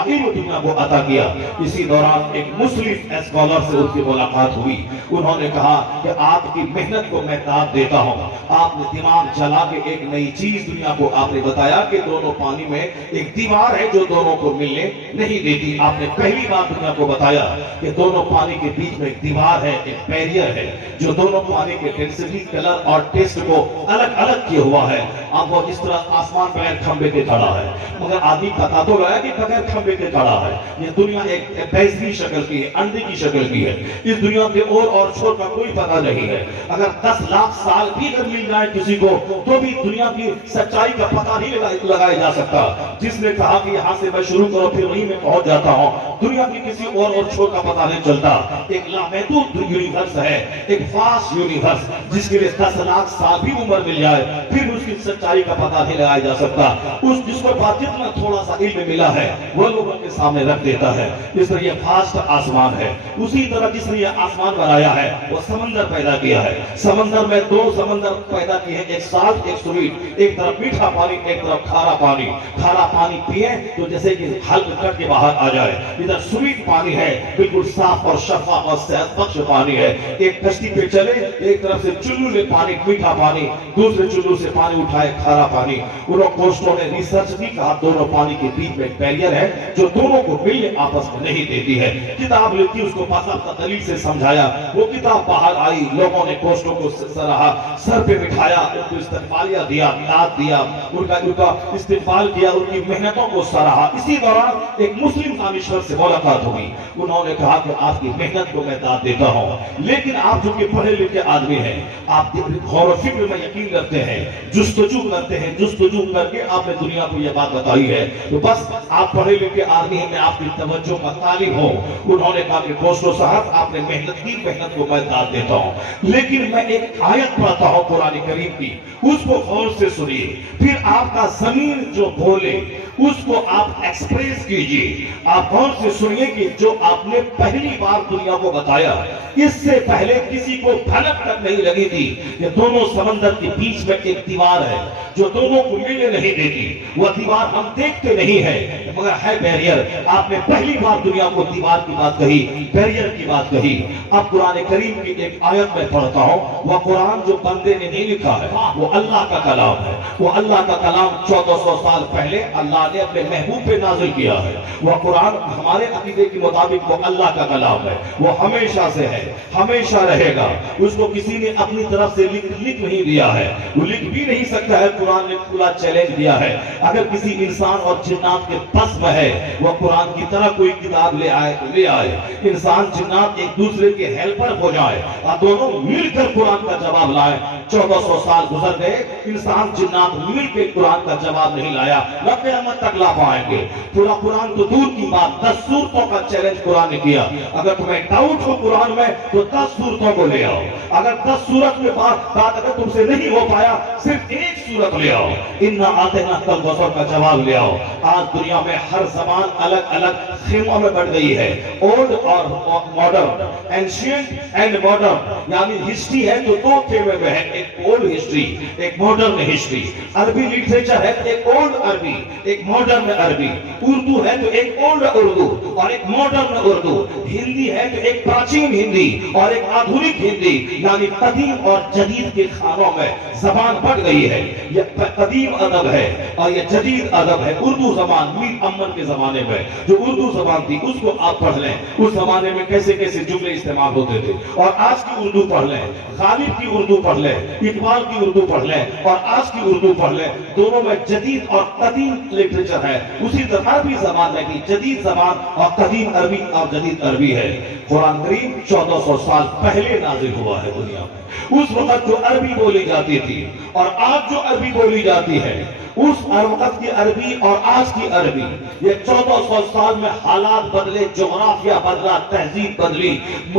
علم دنیا کو عطا کیا۔ اسی دوران ایک مسلم اسکالر سے ان کی ملاقات ہوئی، انہوں نے کہا کہ آپ کی محنت کو میں داد دیتا ہوں، آپ نے دماغ جلا کے ایک نئی چیز دنیا کو آپ نے بتایا کہ دونوں پانی میں ایک دیوار ہے جو دونوں کو ملنے نہیں دیتی۔ آپ نے پہلی بار دنیا کو بتایا کہ دونوں پانی کے بیچ میں ایک دیوار ہے، ایک بیریئر ہے جو دونوں پانی کے ڈینسٹی، کلر اور ٹیسٹ کو الگ الگ کیا ہوا ہے۔ اب وہ اس طرح آسمان بغیر کھمبے کے کھڑا ہے، مگر آدمی پتا تو گیا کہ بغیر کھمبے کے کھڑا ہے۔ یہ دنیا ایک بیزری شکل کی ہے، انڈے کی شکل کی ہے، اس دنیا کے اور چھوڑ کا کوئی پتہ نہیں ہے۔ اگر 10 لاکھ سال بھی اگر مل جائے کسی کو تو بھی دنیا کی سچائی کا پتہ نہیں لگایا جا سکتا۔ جس نے کہا کہ یہاں سے میں شروع کرو پھر وہیں میں پہنچ جاتا ہوں، دنیا کی کسی اور چھوڑ کا پتہ نہیں چلتا۔ ایک لامحدود یونیورس ہے، ایک واسٹ یونیورس جس کے لیے 10 لاکھ سال بھی عمر مل جائے پھر اس کی सच्चाई का पता नहीं लगाया जा सकता। उस जिसको जितना थोड़ा सा इल्म मिला है वो लोगों के सामने रख देता है। इस तरह ये फास्ट आसमान है। उसी तरह जिसने ये आसमान बनाया है वो समंदर पैदा किया है। समंदर में दो समंदर पैदा किए हैं, एक साल्ट एक स्वीट। एक तरफ मीठा पानी, एक तरफ खारा पानी। खारा पानी पिए तो जैसे कि हल्क कट के बाहर आ जाए। इधर स्वीट पानी है, बिल्कुल साफ और शफाफ और सेहत बख्श पानी है। एक कश्ती पे चले, एक तरफ से चुल्लू ले पानी मीठा पानी, दूसरे चुल्लू से पानी उठाए खारा पानी। उन कोस्टों ने रिसर्च भी कहा दोनों पानी के बीच में बैरियर है जो दोनों को मिलने आपस में नहीं देती है। किताब लिखी, उसको बाकायदा दलील से समझाया। वो किताब बाहर आई, लोगों ने कोस्टों को सराहा, सर पे बिठाया, उनको इस्तेमालिया दिया, दाद दिया, उनका इस्तेमाल किया, उनकी मेहनतों को सराहा। इसी दौरान एक मुस्लिम दानिश्वर से मुलाकात हुई। उन्होंने कहा कि आपकी मेहनत को मैं दाद देता हूं, लेकिन आप जो कि पढ़े लिखे आदमी हैं, आप गौर फिक्र में यकीन रखते हैं, जुस्तजू करते हैं, जुस्तजू करके आपने दुनिया को यह बात बताई है, तो बस आप पढ़े लिखे आदमी हैं, मैं आपकी तवज्जो का तालिब हूं। उन्होंने कहा कि दोस्तों साहब, आपने मेहनत की, मेहनत को मैं दाद देता हूं, लेकिन मैं एक आयत पढ़ता हूं कुरान करीम की, उसको गौर से सुनिए, फिर आपका जमीन जो बोले उसको आप एक्सप्रेस कीजिए। आप गौर से सुनिए कि जो आपने पहली बार दुनिया को बताया, इससे पहले किसी को भनक तक नहीं लगी थी कि दोनों समंदर के बीच में एक दीवार है जो दोनों को मिलने नहीं देती। वह दीवार हम देखते नहीं है मगर है बैरियर। आपने पहली बार दुनिया को दीवार की बात कही, बैरियर की बात कही। अब कुरान करीम की एक आयत में पढ़ता हूं, वह कुरान जो बंदे ने नहीं लिखा है, वो अल्लाह का कलाम है। वो अल्लाह का कलाम 1400 साल पहले अल्लाह ने अपने महबूब पे नाजिल किया है। वह कुरान हमारे अकीदे के मुताबिक वो अल्लाह का कलाम है, वो हमेशा से है, हमेशा रहेगा। उसको किसी ने अपनी तरफ से लिख नहीं दिया है, वो लिख भी नहीं सकता है। कुरान ने खुला चैलेंज दिया है, अगर किसी इंसान और जिन्नात के बस में है, वह कुरान की तरह कोई किताब ले आए तो ले आए। इंसान जिन्नात एक दूसरे के हेल्पर हो जाए और दोनों मिलकर कुरान का जवाब लाए। 1400 साल गुजर गए, इंसान जिन्नात मिलकर कुरान का जवाब नहीं लाया, न क़यामत तक ला पाएंगे। पूरा कुरान तो दूर की बात, 10 सूरतों का चैलेंज कुरान ने किया। अगर तुम्हें डाउट हो कुरान में तो 10 सूरतों को ले आओ। अगर 10 सूरत में बात अगर तुमसे नहीं हो पाया, सिर्फ एक सूरत ले आओ, इन्ना आतेना कल बसर का जवाब ले आओ। आज दुनिया में हर जबान अलग अलग खेमों में बढ़ गई है, ओल्ड और मॉडर्न, एंशिएंट एंड मॉडर्न। यानी हिस्ट्री है तो दो खेमे में है, एक ओल्ड हिस्ट्री, एक मॉडर्न हिस्ट्री। अरबी लिटरेचर है, एक ओल्ड अरबी, एक मॉडर्न अरबी। उर्दू है तो एक ओल्ड उर्दू और एक मॉडर्न उर्दू। हिंदी है तो एक प्राचीन हिंदी और एक आधुनिक हिंदी। यानी कदीम और जदीद के खानों में जबान बढ़ गई है। यह कदीम अदब है और यह जदीद अदब है। उर्दू जबान मीर अमन के जमाने में जो उर्दू जबान थी उसको आप पढ़ लें। उस जमाने में कैसे कैसे जुमले इस्तेमाल होते थे, और आज की उर्दू पढ़ लें, गालिब की उर्दू पढ़ लें, इकबाल की उर्दू पढ़ लें और आज की उर्दू पढ़ लें। दोनों में जदीद और कदीम लिटरेचर है। उसी तरह अरबी जबान में भी जदीद जबान और कदीम अरबी और जदीद अरबी है। कुरान करीम 1400 साल पहले नाजिल हुआ है दुनिया में। उस वक्त जो अरबी बोली जाती थी और आज जो अरबी बोली जाती है, उस वक्त की अरबी और आज की अरबी, ये 1400 साल में हालात बदले, जोग्राफिया बदला, तहजीब बदली,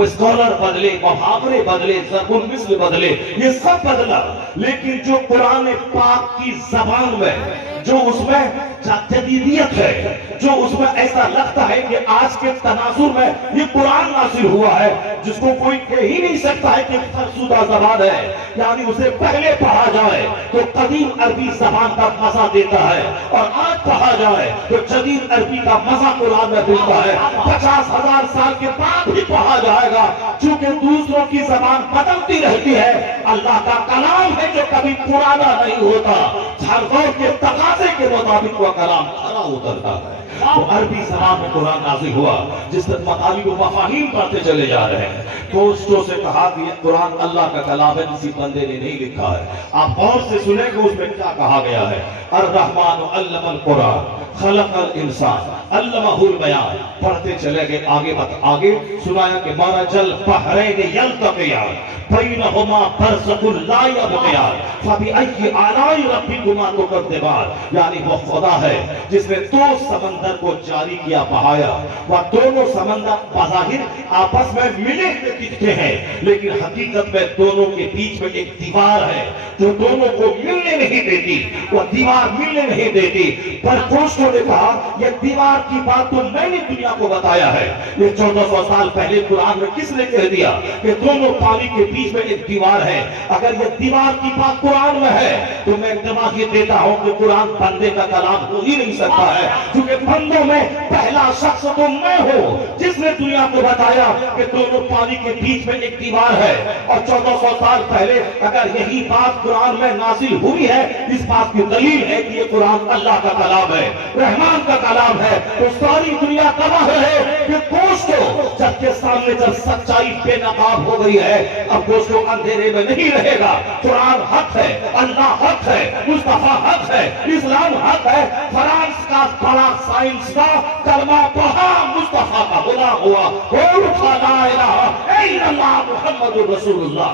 स्कॉलर बदले, मुहावरे बदले, ज़रबुल मिस्ल बदले, ये सब बदला। लेकिन जो कुरान पाक की जबान में जो उसमें जदीदियत है, जो उसमें ऐसा लगता है कि आज के तनाजुर में ये कुरान नासिल हुआ है, जिसको कोई कह ही नहीं सकता है कि फरसुदा जबान है। यानी उसे पहले पढ़ा जाए तो कदीम अरबी जबान का मजा देता है, और आज पढ़ा जाए तो जदीद अरबी का मजा कुरान में मिलता है। 50,000 साल के बाद भी पढ़ा जाएगा, चूंकि दूसरों की जबान बदलती रहती है। अल्लाह का कलाम है जो कभी पुराना नहीं होता, हर दौर के तकाजे के मुताबिक वह कलाम खरा उतरता है। तो अरबी जबान में कुरान नाज़िल हुआ, जिस मुताबिक मफाहीम पढ़ते चले जा रहे हैं। दोस्तों से कहा कि ये कुरान अल्लाह का कलाम है, किसी बंदे ने नहीं लिखा है। आप गौर से सुनेंगे उसमें क्या कहा गया है। अर्रहमान अल्लमल कुरान खलक़ल इंसान अल्लमहुल बयान। पढ़ते चले गए, आगे सुनाया कि मरजल बहरैन यल्तक़ियान बैनहुमा बरज़खुन ला यब्ग़ियान फबिअय्यि आलाइ रब्बिकुमा गुमा तो कर देवार, यानी वो खुदा है जिसने दो समंदर को जारी किया बहाया। वह दोनों समंदर बज़ाहिर आपस में मिले हुए दिखते हैं, लेकिन हकीकत में दोनों के बीच में एक दीवार है जो दोनों को मिलने नहीं देती। वह दीवार मिलने नहीं देती। पर दोस्तों ने कहा यह दीवार की बात तो मैंने दुनिया को बताया है। ये 1400 साल पहले कुरान में किसने कह दिया कि दोनों पानी के बीच में एक दीवार है? अगर ये दीवार की बात कुरान में है तो मैं गवाही देता हूं कि कुरान बंदे का कलाम हो ही नहीं सकता है, क्योंकि बंदों में पहला शख्स तो मैं हूं जिसने दुनिया को बताया कि दोनों पानी के बीच में एक दीवार है। और 1400 साल पहले अगर यही बात कुरान में नाजिल हुई है, इस बात की दलील है कि ये कुरान अल्लाह का कलाम है, रहमान का कलाम है। तो सारी दुनिया गवाह है कि दोस्तों सबके सामने जब सच्चाई बेनकाब हो गई है, अब दोस्तों अंधेरे में नहीं रहेगा। कुरान हक है, अल्लाह हक है, मुस्तफा हक है, इस्लाम हक है। फ्रांस का बड़ा साइंस का कलमा पढ़ा, मुस्तफा का गुलाम हुआ, और उठा ला इलाहा इल्लल्लाह मुहम्मदुर रसूलुल्लाह।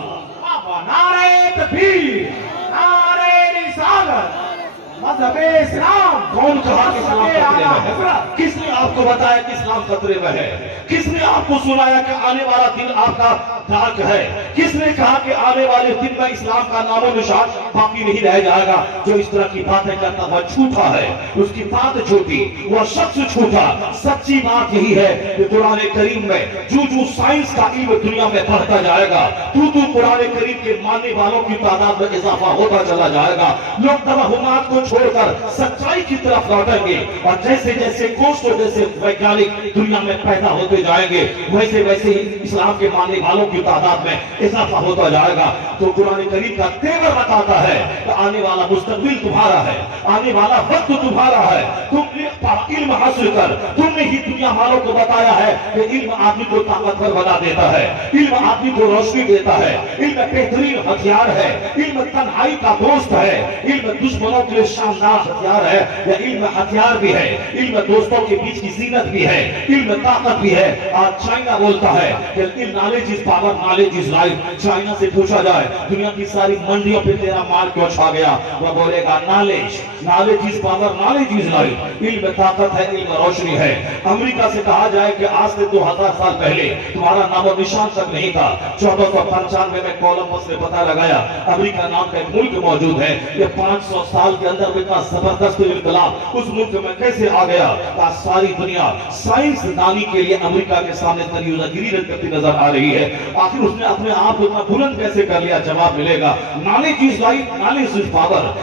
नारे तकबीर, नारे रिसालत, मज़हबे इस्लाम। कौन कहा कि इस्लाम खतरे में है? किसने आपको बताया कि इस्लाम खतरे में है? किसने आपको सुनाया कि आने वाला दिन आपका डार्क है? किसने कहा कि आने वाले दिन में इस्लाम का नामो निशान बाकी नहीं रह जाएगा? जो इस तरह की बातें करता वह झूठा है, उसकी बात झूठी, वह शख्स झूठा। सच्ची बात यही है कि कुरान करीम में जो साइंस का इल्म दुनिया में बढ़ता जाएगा, कुरान करीम के मानने वालों की तादाद में इजाफा होता चला जाएगा। लोग तवहुमात को छोड़कर सच्चाई की तरफ लौटेंगे, और जैसे जैसे कोसों जैसे वैज्ञानिक दुनिया में पैदा होते जाएंगे, वैसे वैसे ही इस्लाम के मानने वालों की तादाद में इजाफा होता जाएगा। तो कुरान करीम का तेवर बताता है कि आने वाला मुस्तकबिल तुम्हारा है, आने वाला वक्त तुम्हारा है। तुमने इल्म हासिल कर, तुमने ही दुनिया वालों को बताया है कि इल्म आदमी को ताकतवर बना देता है, इल्म आदमी को रोशनी देता है, इल्म बेहतरीन हथियार है, इल्म तन्हाई का दोस्त है, इल्म दुश्मनों के लिए शानदार हथियार है। यह इल्म हथियार भी है, इल्म दोस्तों के बीच की जीनत भी है, इल्म ताकत भी है। आज चाइना बोलता है कि knowledge is power, knowledge is life. China से पूछा जाए दुनिया की सारी मंडियों पे तेरा माल क्यों छा गया, वह बोलेगा knowledge, knowledge is power, knowledge is life. इल्म ताकत है, इल्म रोशनी है। अमेरिका से कहा जाए कि आज से 2000 साल पहले तुम्हारा नामो निशान तक नहीं था। 1495 में कोलंबस ने पता लगाया अमेरिका नाम का एक मुल्क मौजूद है। ये 500 साल के अंदर इतना जबरदस्त इनकलाब उस मुल्क में कैसे आ गया? सारी दुनिया साइंस दानी के लिए अमेरिका के सामने तरीक़ागिरी करती नजर आ रही है। आखिर उसने अपने आप को इतना बुलंद कैसे कर लिया? जवाब मिलेगा knowledge is life, knowledge is power.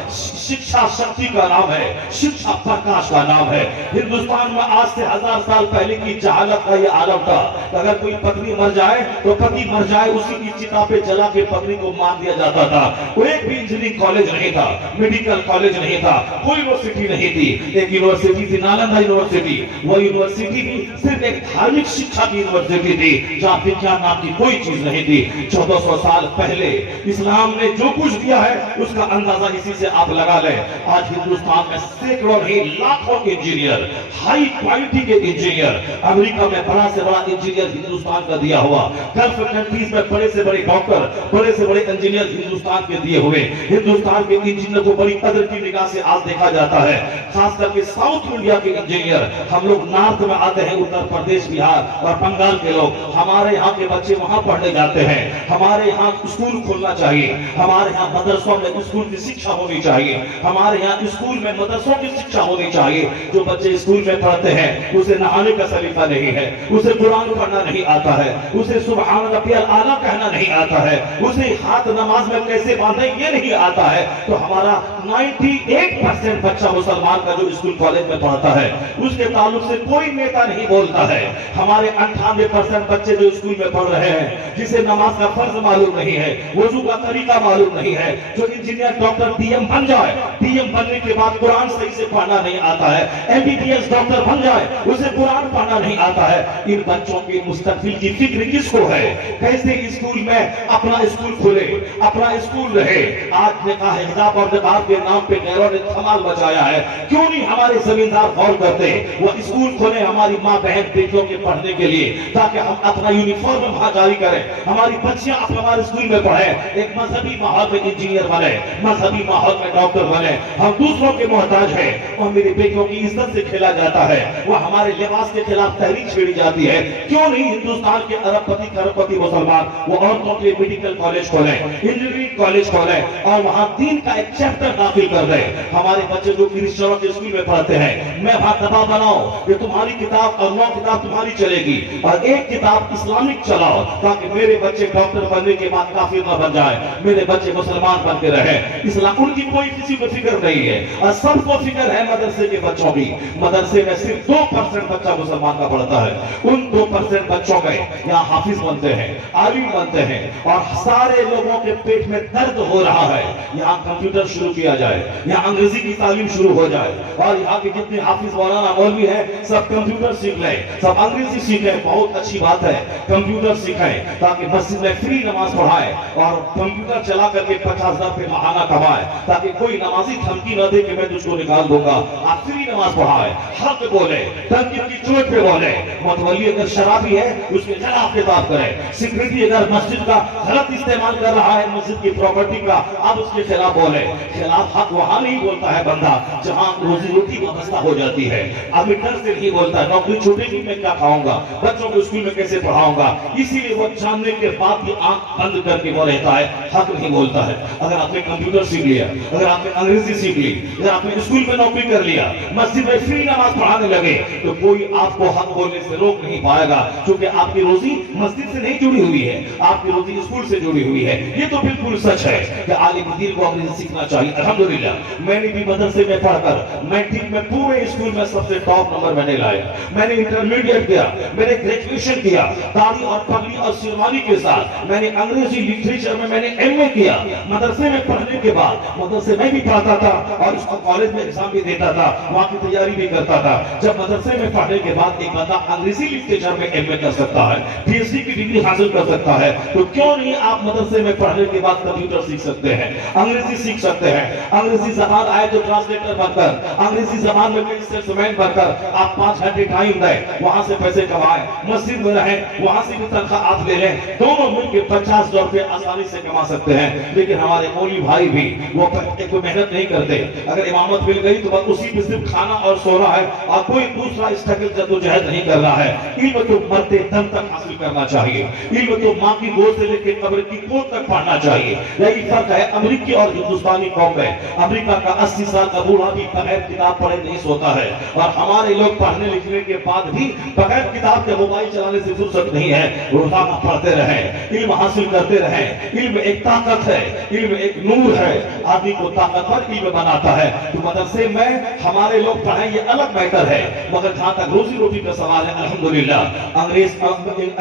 शिक्षा शक्ति का नाम है, शिक्षा प्रकाश का नाम है। हिंदुस्तान में आज से 1000 साल पहले की जहालत का यह आलम था, अगर कोई पत्नी मर जाए तो पति मर जाए उसी की चिता पे जला के पत्नी को मार दिया जाता था। कोई एक भी इंजीनियरिंग कॉलेज नहीं था, मेडिकल कॉलेज नहीं था, कोई यूनिवर्सिटी नहीं थी। एक यूनिवर्सिटी थी नालंदा यूनिवर्सिटी, वो यूनिवर्सिटी भी सिर्फ एक धार्मिक शिक्षा की यूनिवर्सिटी थी, जहाँ विज्ञान नाम की कोई चीज नहीं थी। 1400 साल पहले इस्लाम ने जो कुछ दिया है उसका अंदाजा इसी से आप लगा लें। आज हिंदुस्तान में सैकड़ों नहीं लाखों इंजीनियर, हाई क्वालिटी के इंजीनियर, अमेरिका में बड़ा से बड़ा इंजीनियर हिंदुस्तान का दिया हुआ, गल्फ कंट्रीज में बड़े से बड़े डॉक्टर, बड़े से बड़े इंजीनियर हिंदुस्तान के दिए हुए। हिंदुस्तान के इंजीनियर को बड़ी कदर की निगाह से आज देखा जाता है, खास करके साउथ इंडिया के इंजीनियर। हम लोग नॉर्थ में आते हैं, उत्तर प्रदेश, बिहार और बंगाल के लोग, हमारे यहाँ के बच्चे वहां पढ़ने जाते हैं। हमारे यहाँ स्कूल खोलना चाहिए, हमारे यहाँ मदरसों में स्कूल की शिक्षा होनी चाहिए, हमारे यहाँ स्कूल में मदरसों की शिक्षा होनी चाहिए। जो बच्चे स्कूल में पढ़ते हैं उसे नहाने का सलीका नहीं है, उसे कुरान पढ़ना नहीं आता है, उसे सुभान रब्बियल आला कहना नहीं आता है, उसे हाथ नमाज में कैसे बांधे ये नहीं आता है। तो हमारा 98% बच्चा मुसलमान का जो स्कूल कॉलेज में पढ़ता है उसके ताल्लुक से कोई नेता नहीं बोलता है। हमारे 98% बच्चे जो स्कूल में पढ़ रहे हैं, जिसे नमाज का फर्ज मालूम नहीं है, वजू का तरीका मालूम नहीं है, जो इंजीनियर डॉक्टर पीएम बन जाए, पीएम बनने के बाद कुरान सही से पढ़ना नहीं आता है, MBBS डॉक्टर बन जाए, उसे कुरान पढ़ना नहीं आता है। इन बच्चों के मुस्तकबिल की फिक्र किसको है? कैसे स्कूल में अपना स्कूल खोले, अपना स्कूल रहे। आज निकाह हिजाब और निकाह के नाम पे गैरों ने धमाल मचाया है। क्यों नहीं हमारे जमींदार गौर करते, वो स्कूल खोले हमारी माँ बहन बेटियों के पढ़ने के लिए, ताकि हम अपना यूनिफॉर्म वहां जारी करें, हमारी बच्चियां हमारे स्कूल में पढ़े, एक मजहबी माहौल में इंजीनियर बने, मजहबी माहौल में डॉक्टर बने। हम दूसरों के मोहताज हैं और मेरी बेटियों की इज्जत से खेला जाता है, वो हमारे लिबास के खिलाफ तहरीक छेड़ी जाती है। क्यों नहीं हिंदुस्तान के अरबपति खरबपति मुसलमान वो औरतों के मेडिकल कॉलेज खोले, इंजीनियरिंग कॉलेज खोले और वहां दीन का एक चैप्टर दाखिल कर दे। हमारे बच्चे जो क्रिश्चियनों के स्कूल में पढ़ते हैं, मैं वहां दबाव बनाओ कि तुम्हारी किताब और 9 किताब तुम्हारी चलेगी और एक किताब इस्लामिक चलाओ, ताकि मेरे बच्चे डॉक्टर बनने के बाद काफिर न बन जाए, मेरे बच्चे मुसलमान बन के रहे। इस्लाम उनकी कोई किसी को फिक्र नहीं है और सबको फिक्र है मदरसे के बच्चों की। मदरसे में सिर्फ 2% बच्चा मुसलमान का पढ़ता है। उन 2% बच्चों में यहाँ हाफिज बनते हैं, आलिम बनते हैं और सारे लोगों के पेट में दर्द हो रहा है। यहाँ कंप्यूटर शुरू किया जाए, यहाँ अंग्रेजी की तालीम शुरू हो जाए और यहाँ के जितने हाफिज मौलाना मौलवी हैं सब कंप्यूटर सीख लें, सब अंग्रेजी सीखें। बहुत अच्छी बात है, कंप्यूटर सीखें ताकि मस्जिद में फ्री नमाज पढ़ाएं और कंप्यूटर चला करके 50,000 रुपये महाना कमाए, ताकि कोई नमाजी धमकी न दे कि मैं तुझको निकाल दूंगा। आप फ्री नमाज पढ़ाए, हक बोले, तनकीद की चोट पे बोले। मतवली अगर शराबी है उसके खिलाफ खिताब करें। सिक्योरिटी अगर मस्जिद का गलत इस्तेमाल कर रहा है मस्जिद की प्रॉपर्टी का, आप उसके खिलाफ बोले। खिलाफ हक वहां नहीं बोलता है बंदा जहां रोजी रोटी वाबस्ता हो जाती है। अभी डर से नहीं बोलता, नौकरी छूटेगी मैं क्या खाऊंगा, बच्चों को स्कूल में कैसे पढ़ाऊंगा। इसीलिए वो जानने के बाद भी आंख बंद करके वो रहता है, हक नहीं बोलता है। अगर आपने कंप्यूटर सीख लिया, अगर आपने अंग्रेजी सीख ली, अगर आपने स्कूल में नौकरी कर लिया, मस्जिद में फ्री नमाज पढ़ाने लगे, तो कोई आपको हक बोलने से रोक नहीं पाएगा, क्योंकि आपकी रोजी मस्जिद से नहीं जुड़ी हुई है, आपकी रोजी स्कूल से जुड़ी हुई है। ये तो बिल्कुल सच है कि आलिम दीन को अंग्रेजी सीखना चाहिए। अल्हम्दुलिल्लाह मैंने भी मदरसे में पढ़कर मैट्रिक में पूरे स्कूल में सबसे टॉप नंबर मैंने लाया। मैंने इंटरमीडिएट किया, मैंने ग्रेजुएशन किया, दाढ़ी और पगड़ी और शेरवानी के साथ। मैंने अंग्रेजी लिटरेचर में मैंने MA किया। मदरसे में पढ़ने के बाद मदरसे में भी पढ़ता था और उसको कॉलेज में एग्जाम भी देता था, वहां की तैयारी भी करता था। जब मदरसे में पढ़ने के बाद एक बंदा अंग्रेजी लिटरेचर में MA कर सकता है, PhD की डिग्री हासिल कर सकता है, तो क्यों नहीं आप मदरसे में पढ़ने के बाद कंप्यूटर सीख सकते हैं, अंग्रेजी सीख सकते हैं। अंग्रेजी जबान आए तो ट्रांसलेटर बनकर, अंग्रेजी जबान में कोई सेल्समैन बनकर आप 5 घंटे टाइम दें, वहां से पैसे कमाएं, मस्जिद में रहें, वहां से भी तनख्वाह आप ले लें, दोनों मिलकर 50 रुपए आसानी से कमा सकते हैं। लेकिन हमारे मौलवी भाई भी वो कोई मेहनत नहीं करते। अगर इमामत मिल गई तो बस उसी पे सिर्फ खाना और सोना है और कोई दूसरा स्ट्रगल जद्दोजहद नहीं कर रहा है। इल्म तो मरते दम तक हासिल करना चाहिए, इल्म तो माँ की गोद से लेकर कब्र की गोद तक पढ़ना चाहिए। यही फर्क है अमेरिकी और हिंदुस्तानी कौम में। अमेरिका का 80 साल का बूढ़ा भी बगैर किताब पढ़े नहीं सोता है और हमारे लोग पढ़ने लिखने के बाद भी बगैर किताब के मोबाइल चलाने से फुर्सत नहीं है। रोजाना पढ़ते रहे, इल्म हासिल करते रहे। इल्म एक ताकत है, इल्म एक नूर है, आदमी को ताकतवर इल्म बनाता है। तो मदरसे में हमारे लोग पढ़े ये अलग मैटर है, मगर जहां तक रोजी रोटी का सवाल है अल्हम्दुलिल्लाह अंग्रेज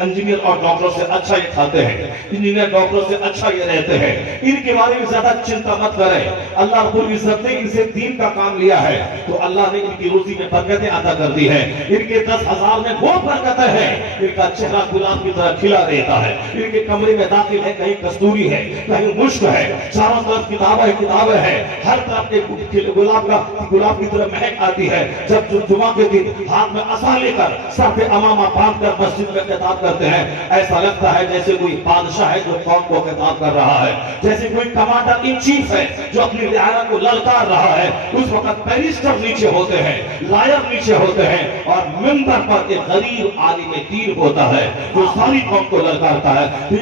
इंजीनियर और डॉक्टर से अच्छा ये खाते हैं, इंजीनियर डॉक्टर से अच्छा ये रहते हैं। इनके बारे में ज्यादा चिंता मत करें। अल्लाह रब्बुल इज्जत ने इनसे दीन का काम लिया है तो अल्लाह ने इनकी रोजी में बरकतें अता कर दी है। इनके 10,000 में वो बरकतें हैं, इनका चेहरा गुलाब की तरह खिला देता है। इनके कमरे में दाखिल है, कहीं कस्तूरी है, कहीं मुश्क है, चारों तरफ किताबें हैं, हर तरफ एक गुलाब की तरह महक आती है। जब जुमा के दिन हाथ में असा लेकर सर पे अमामा बांध कर मस्जिद में खिताब करते हैं, ऐसा लगता है जैसे कोई बादशाह है जो कौम को खिताब कर रहा है, जैसे कोई कमांडर इन चीफ है जो अपनी रियाया को ललकार रहा है। उस वक्त बैरिस्टर नीचे होते हैं, लायर नीचे होते हैं और मिंबर पर एक गरीब आलिम दीन होता है जो सारी कौम को ललकारता है। तो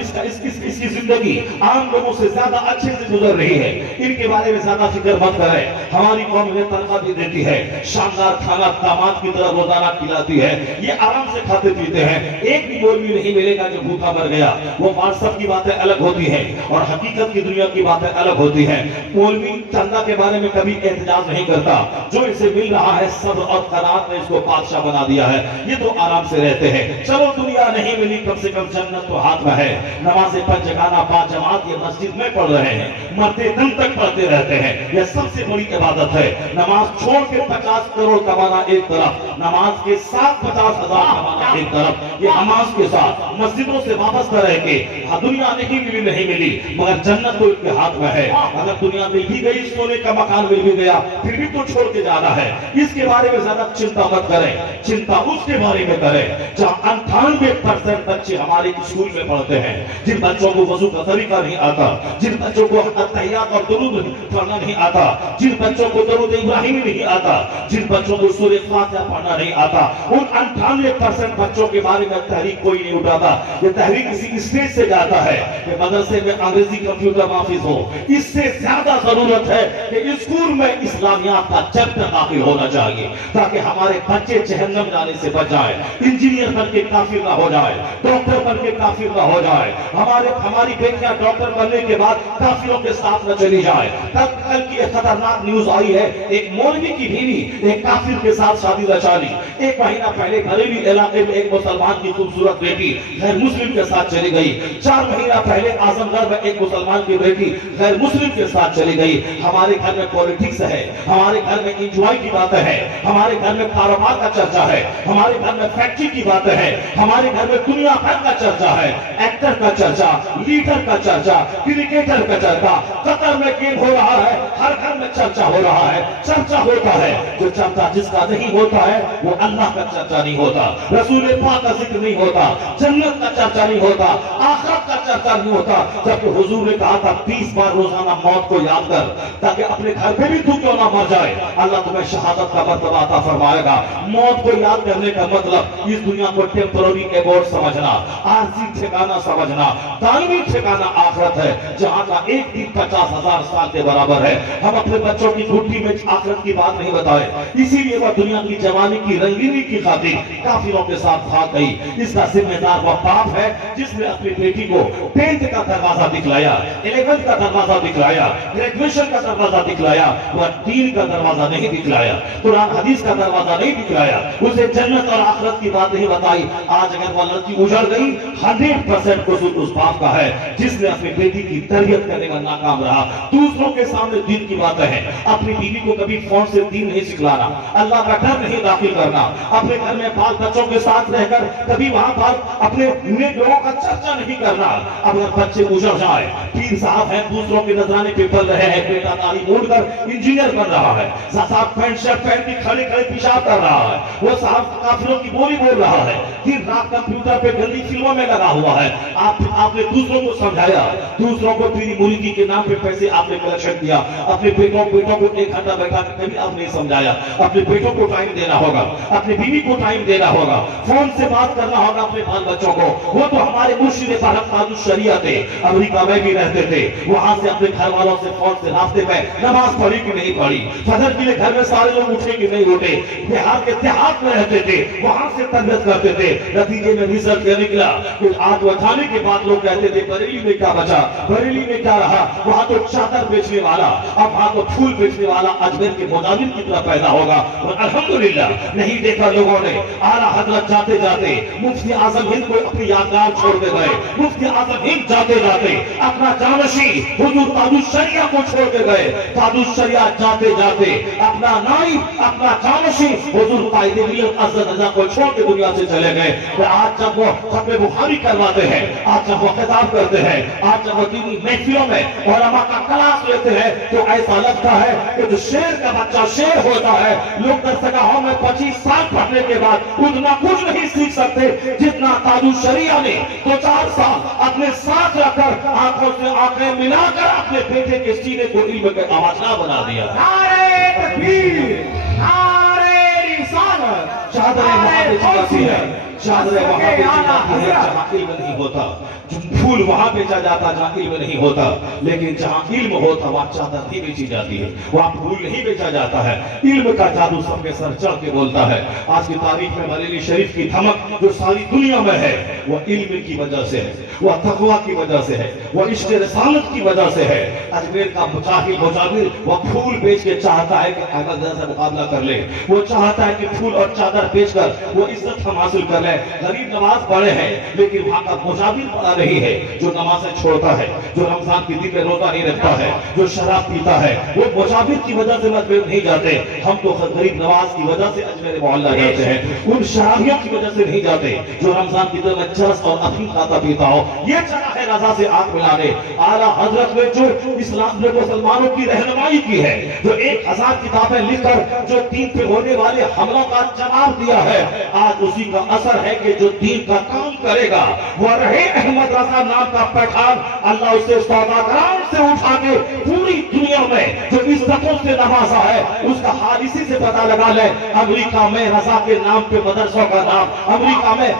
इसकी जिंदगी आम लोगों से ज्यादा अच्छे से गुजर रही है। इनके बारे में ज्यादा फिक्र मत करें। हमारी कौम इन्हें तनख्वाह भी देती है, शानदार खाना दामाद की तरह रोजाना खिलाती है, ये आराम से खाते पीते हैं। एक भी मौलवी नहीं मिलेगा जो भूखा मर गया। वो व्हाट्सएप की बातें अलग होती है और حقیقت کی دنیا کی باتیں الگ ہوتی ہیں. مولوی چندہ کے بارے میں کبھی احتجاج نہیں کرتا. جو اسے مل رہا ہے صبر اور قناعت نے اس کو بادشاہ بنا دیا ہے. یہ تو آرام سے رہتے ہیں. چلو دنیا نہیں ملی, کم سے کم جنت تو ہاتھ میں ہے. نماز پنجگانہ با جماعت یہ مسجد میں پڑھ رہے ہیں, مرتے دم تک پڑھتے رہتے ہیں. یہ سب سے بڑی عبادت ہے. نماز چھوڑ کے 50 کروڑ کمانا ایک طرف, نماز کے ساتھ 50,000 کمانا ایک طرف. یہ نماز کے ساتھ مسجدوں سے وابستہ رہ کے دنیا نہیں ملی مگر جنت تو ان کے ہاتھ میں ہے. اگر دنیا مل بھی گئی, سونے کا مکان مل بھی گیا, پھر بھی تو چھوڑ کے جانا ہے. اس کے بارے میں زیادہ چنتا مت کریں, چنتا اس کے بارے میں کریں جہاں 98% بچے ہمارے اسکول میں پڑھتے ہیں, جن بچوں کو وضو کا طریقہ نہیں آتا, جن بچوں کو تحیات اور درود پڑھنا نہیں آتا, جن بچوں کو درود ابراہیمی نہیں آتا, جن بچوں کو سورہ فاتحہ پڑھنا نہیں آتا, ان 98% بچوں کے بارے میں تحریک کوئی نہیں اٹھاتا. یہ تحریک اسی اسٹیج سے جاتا ہے کہ مدرسے میں انگریزی کمپیوٹر نافذ ہو. اس سے زیادہ ضرورت ہے کہ اسکول میں اسلامیات کا چیپٹر داخل ہونا چاہیے تاکہ ہمارے بچے جہنم جانے سے بچ جائیں, انجینئر بن کے کافر نہ ہو جائے, ڈاکٹر بن کے کافر نہ ہو جائے, ہماری بیٹیاں ڈاکٹر بننے کے بعد کافروں کے ساتھ نہ چلی جائے. کل کی ایک خطرناک نیوز آئی ہے, ایک مولوی کی بیوی ایک کافر کے ساتھ شادی رچا لی. ایک مہینہ پہلے بریلی علاقے میں ایک مسلمان کی خوبصورت بیٹی غیر مسلم کے ساتھ چلی گئی. 4 مہینہ پہلے اعظم گڑھ میں ایک مسلمان کی بیٹی غیر مسلم کے ساتھ چلی گئی. ہمارے گھر میں پولیٹکس ہے, ہمارے گھر میں انجوائے کی باتیں ہیں, ہمارے گھر میں کاروبار کا چرچا ہے, ہمارے گھر میں فیکٹری کی باتیں ہیں, ہمارے گھر میں دنیا بھر کا چرچا ہے, ایکٹر کا چرچا, لیڈر کا چرچا, کرکٹر کا چرچا. قطر میں گیم ہو رہا ہے, ہر گھر میں چرچا ہو رہا ہے. چرچا ہوتا ہے, جو چرچا جس کا نہیں ہوتا ہے وہ اللہ کا چرچا نہیں ہوتا, رسول پاک کا ذکر نہیں ہوتا, جنت کا چرچا نہیں ہوتا, آخرت کا چرچا نہیں ہوتا. جبکہ حضور نے کہا تھا 20 بار روزانہ موت کو یاد کر تاکہ اپنے گھر پہ بھی تو کیوں نہ مر جائے, اللہ تمہیں شہادت کا مرتبہ عطا فرمائے گا. موت کو یاد کرنے کا مطلب اس دنیا کو ٹیمپرری ایبورڈ سمجھنا, عارضی ٹھکانہ سمجھنا. دائمی ٹھکانہ آخرت ہے جہاں کا ایک دن 50,000 سال کے برابر ہے. ہم اپنے بچوں کی جھوٹی میں آخرت کی بات نہیں بتائے, اسی لیے وہ دنیا کی جوانی کی رنگینی کی خاطر کافروں کے ساتھ بھاگ گئی. اس کا ذمہ دار وہ باپ ہے جس نے اپنی بیٹی کو 10th کا دروازہ دکھلایا, 11th کا دروازہ دکھلایا, گریجویشن کا دروازہ دکھلایا, وہ دین کا دروازہ نہیں دکھلایا, قرآن حدیث کا دروازہ نہیں دکھلایا, اسے جنت اور آخرت کی بات نہیں بتائی. آج اگر وہ لڑکی اجڑ گئی 100% قصور اس باپ کا ہے جس نے اپنی بیٹی کی تربیت کرنے میں ناکام رہا. دوسروں کے سامنے دین کی باتیں ہیں, اپنی بیوی کو کبھی فون سے دین نہیں سکھلانا, اللہ کا ڈر نہیں داخل کرنا, اپنے گھر میں بال بچوں کے ساتھ رہ کر کبھی وہاں پر اپنے نیک لوگوں کا چرچا نہیں کرنا. اگر بچے اجڑ جائے, پیر صاحب ہیں دوسروں کے نذرانے پہ پل رہے ہیں, بیٹا داڑھی موڑ کر انجینئر بن رہا ہے, صاحب پینٹ شرٹ پہن کے کھڑے کھڑے پیشاب کر رہا ہے, وہ صاحب کافروں کی بولی بول رہا ہے, دن رات کمپیوٹر پہ گندی فلموں میں لگا ہوا ہے. آپ نے دوسروں کو سمجھایا, دوسروں کو پیری ملکی کے نام پہ پیسے آپ نے کلیکشن کیا, اپنے بیٹوں کو 1 گھنٹہ بیٹھا کر کبھی آپ نہیں سمجھایا. اپنے بیٹوں کو ٹائم دینا ہوگا, اپنی بیوی کو ٹائم دینا ہوگا, فون سے بات کرنا ہوگا اپنے بال بچوں کو. وہ تو ہمارے مرشد فارغ قادر شریعہ تھے, امریکہ میں بھی رہتے تھے, وہاں سے اپنے گھر والوں سے فون سے رابطے میں نماز پڑھی کہ نہیں پڑھی, فجر کے لیے گھر میں سارے لوگ اٹھے کہ نہیں اٹھے, بہار کے دیہات میں رہتے تھے, وہاں سے تربیت کرتے تھے. نتیجے میں رزلٹ یہ نکلا کہ آج وہ جانے کے بعد لوگ کہتے تھے بریلی میں کیا بچا, بریلی میں کیا رہا, وہاں تو چادر بیچنے والا, اب وہاں تو پھول بیچنے والا اجمیر کے مداوم کی طرح پیدا ہوگا. اور الحمدللہ نہیں دیکھا لوگوں نے, اعلیٰ حضرت جاتے جاتے مفتی اعظم ہند کو اپنی یادگار چھوڑ کے گئے, مفتی اعظم ہند جاتے جاتے اپنا جانشی حضور تاج الشریعہ کو چھوڑ کے گئے, تاج الشریعہ جاتے جاتے اپنا نائب اپنا جانشی حضور قائد ملت عزت رضا کو چھوڑ کے دنیا سے چلے گئے. آج جب وہ ختم بخاری کرواتے ہیں, آج جب وہ خطاب کرتے ہیں, آج جب وہ دینی محفلوں میں علماء کا کلاس لیتے ہیں تو ایسا لگتا ہے کہ جو شیر کا بچہ شیر ہوتا ہے, لوگ درسگاہوں میں 25 سال پڑھنے کے بعد اتنا کچھ نہیں سیکھ سکتے جتنا تاج الشریعہ نے 2-4 سال اپنے ساتھ رکھ کر آنکھوں سے آنکھیں ملا کر اپنے بیٹے کے سینے کو علم کے آوازہ بنا دیا. نعرہ تکبیر, نعرہ رسالت, چادریں وہاں پہ چلاتی ہے, चादरें वहां बेची जाती है जहां इल्म नहीं होता, फूल वहां बेचा जाता जहां इल्म नहीं होता, लेकिन जहां इल्म होता वहां चादर नहीं बेची जाती है, वहां फूल नहीं बेचा जाता है। इल्म का जादू सबके सर चढ़ के बोलता है। आज की तारीख में बरेली शरीफ की धमक जो सारी दुनिया में है वह इल्म की वजह से है, वह तकवा की वजह से है, वह इश्क़ रिसालत की वजह से है। अजमेर का मुजाहिद मुजाहिर वह फूल बेच के चाहता है कि अहमद रजा से मुकाबला कर ले, वो चाहता है कि फूल और चादर बेचकर वो इज्जत हम हासिल कर ले। गरीब नवाज बड़े हैं लेकिन वहां का मुजाहिर बड़ा नहीं है, जो नमाज़ें छोड़ता है, जो रमजान की दिन में रोजा नहीं रखता है, जो शराब पीता है, वो मुजाहिर की वजह से अजमेर नहीं जाते। हम तो गरीब नवाज की वजह से अजमेर मोहल्ला जाते हैं, उन शराबियों की वजह से नहीं जाते जो रमजान की दिन में चरस और अफीम खाता पीता हो। ये चला है रजा से आंख मिलाने। आला हजरत ने जो इस्लाम ने मुसलमानों की रहनुमाई की है, जो 1000 किताबें लिखकर जो दीन पे होने वाले हमलों का जवाब दिया है, आज उसी का असर है कि जो दीन का काम करेगा वह रहे अहमद रजा नाम का पैठान। अल्लाह उसे सौदागरान से उठा के पूरी दुनिया में जो इज्जतों से नवाजा है उसका हाल इसी से पता लगा ले। अमेरिका में रजा के नाम पे मदरसों का नाम, अमेरिका में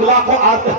लाखों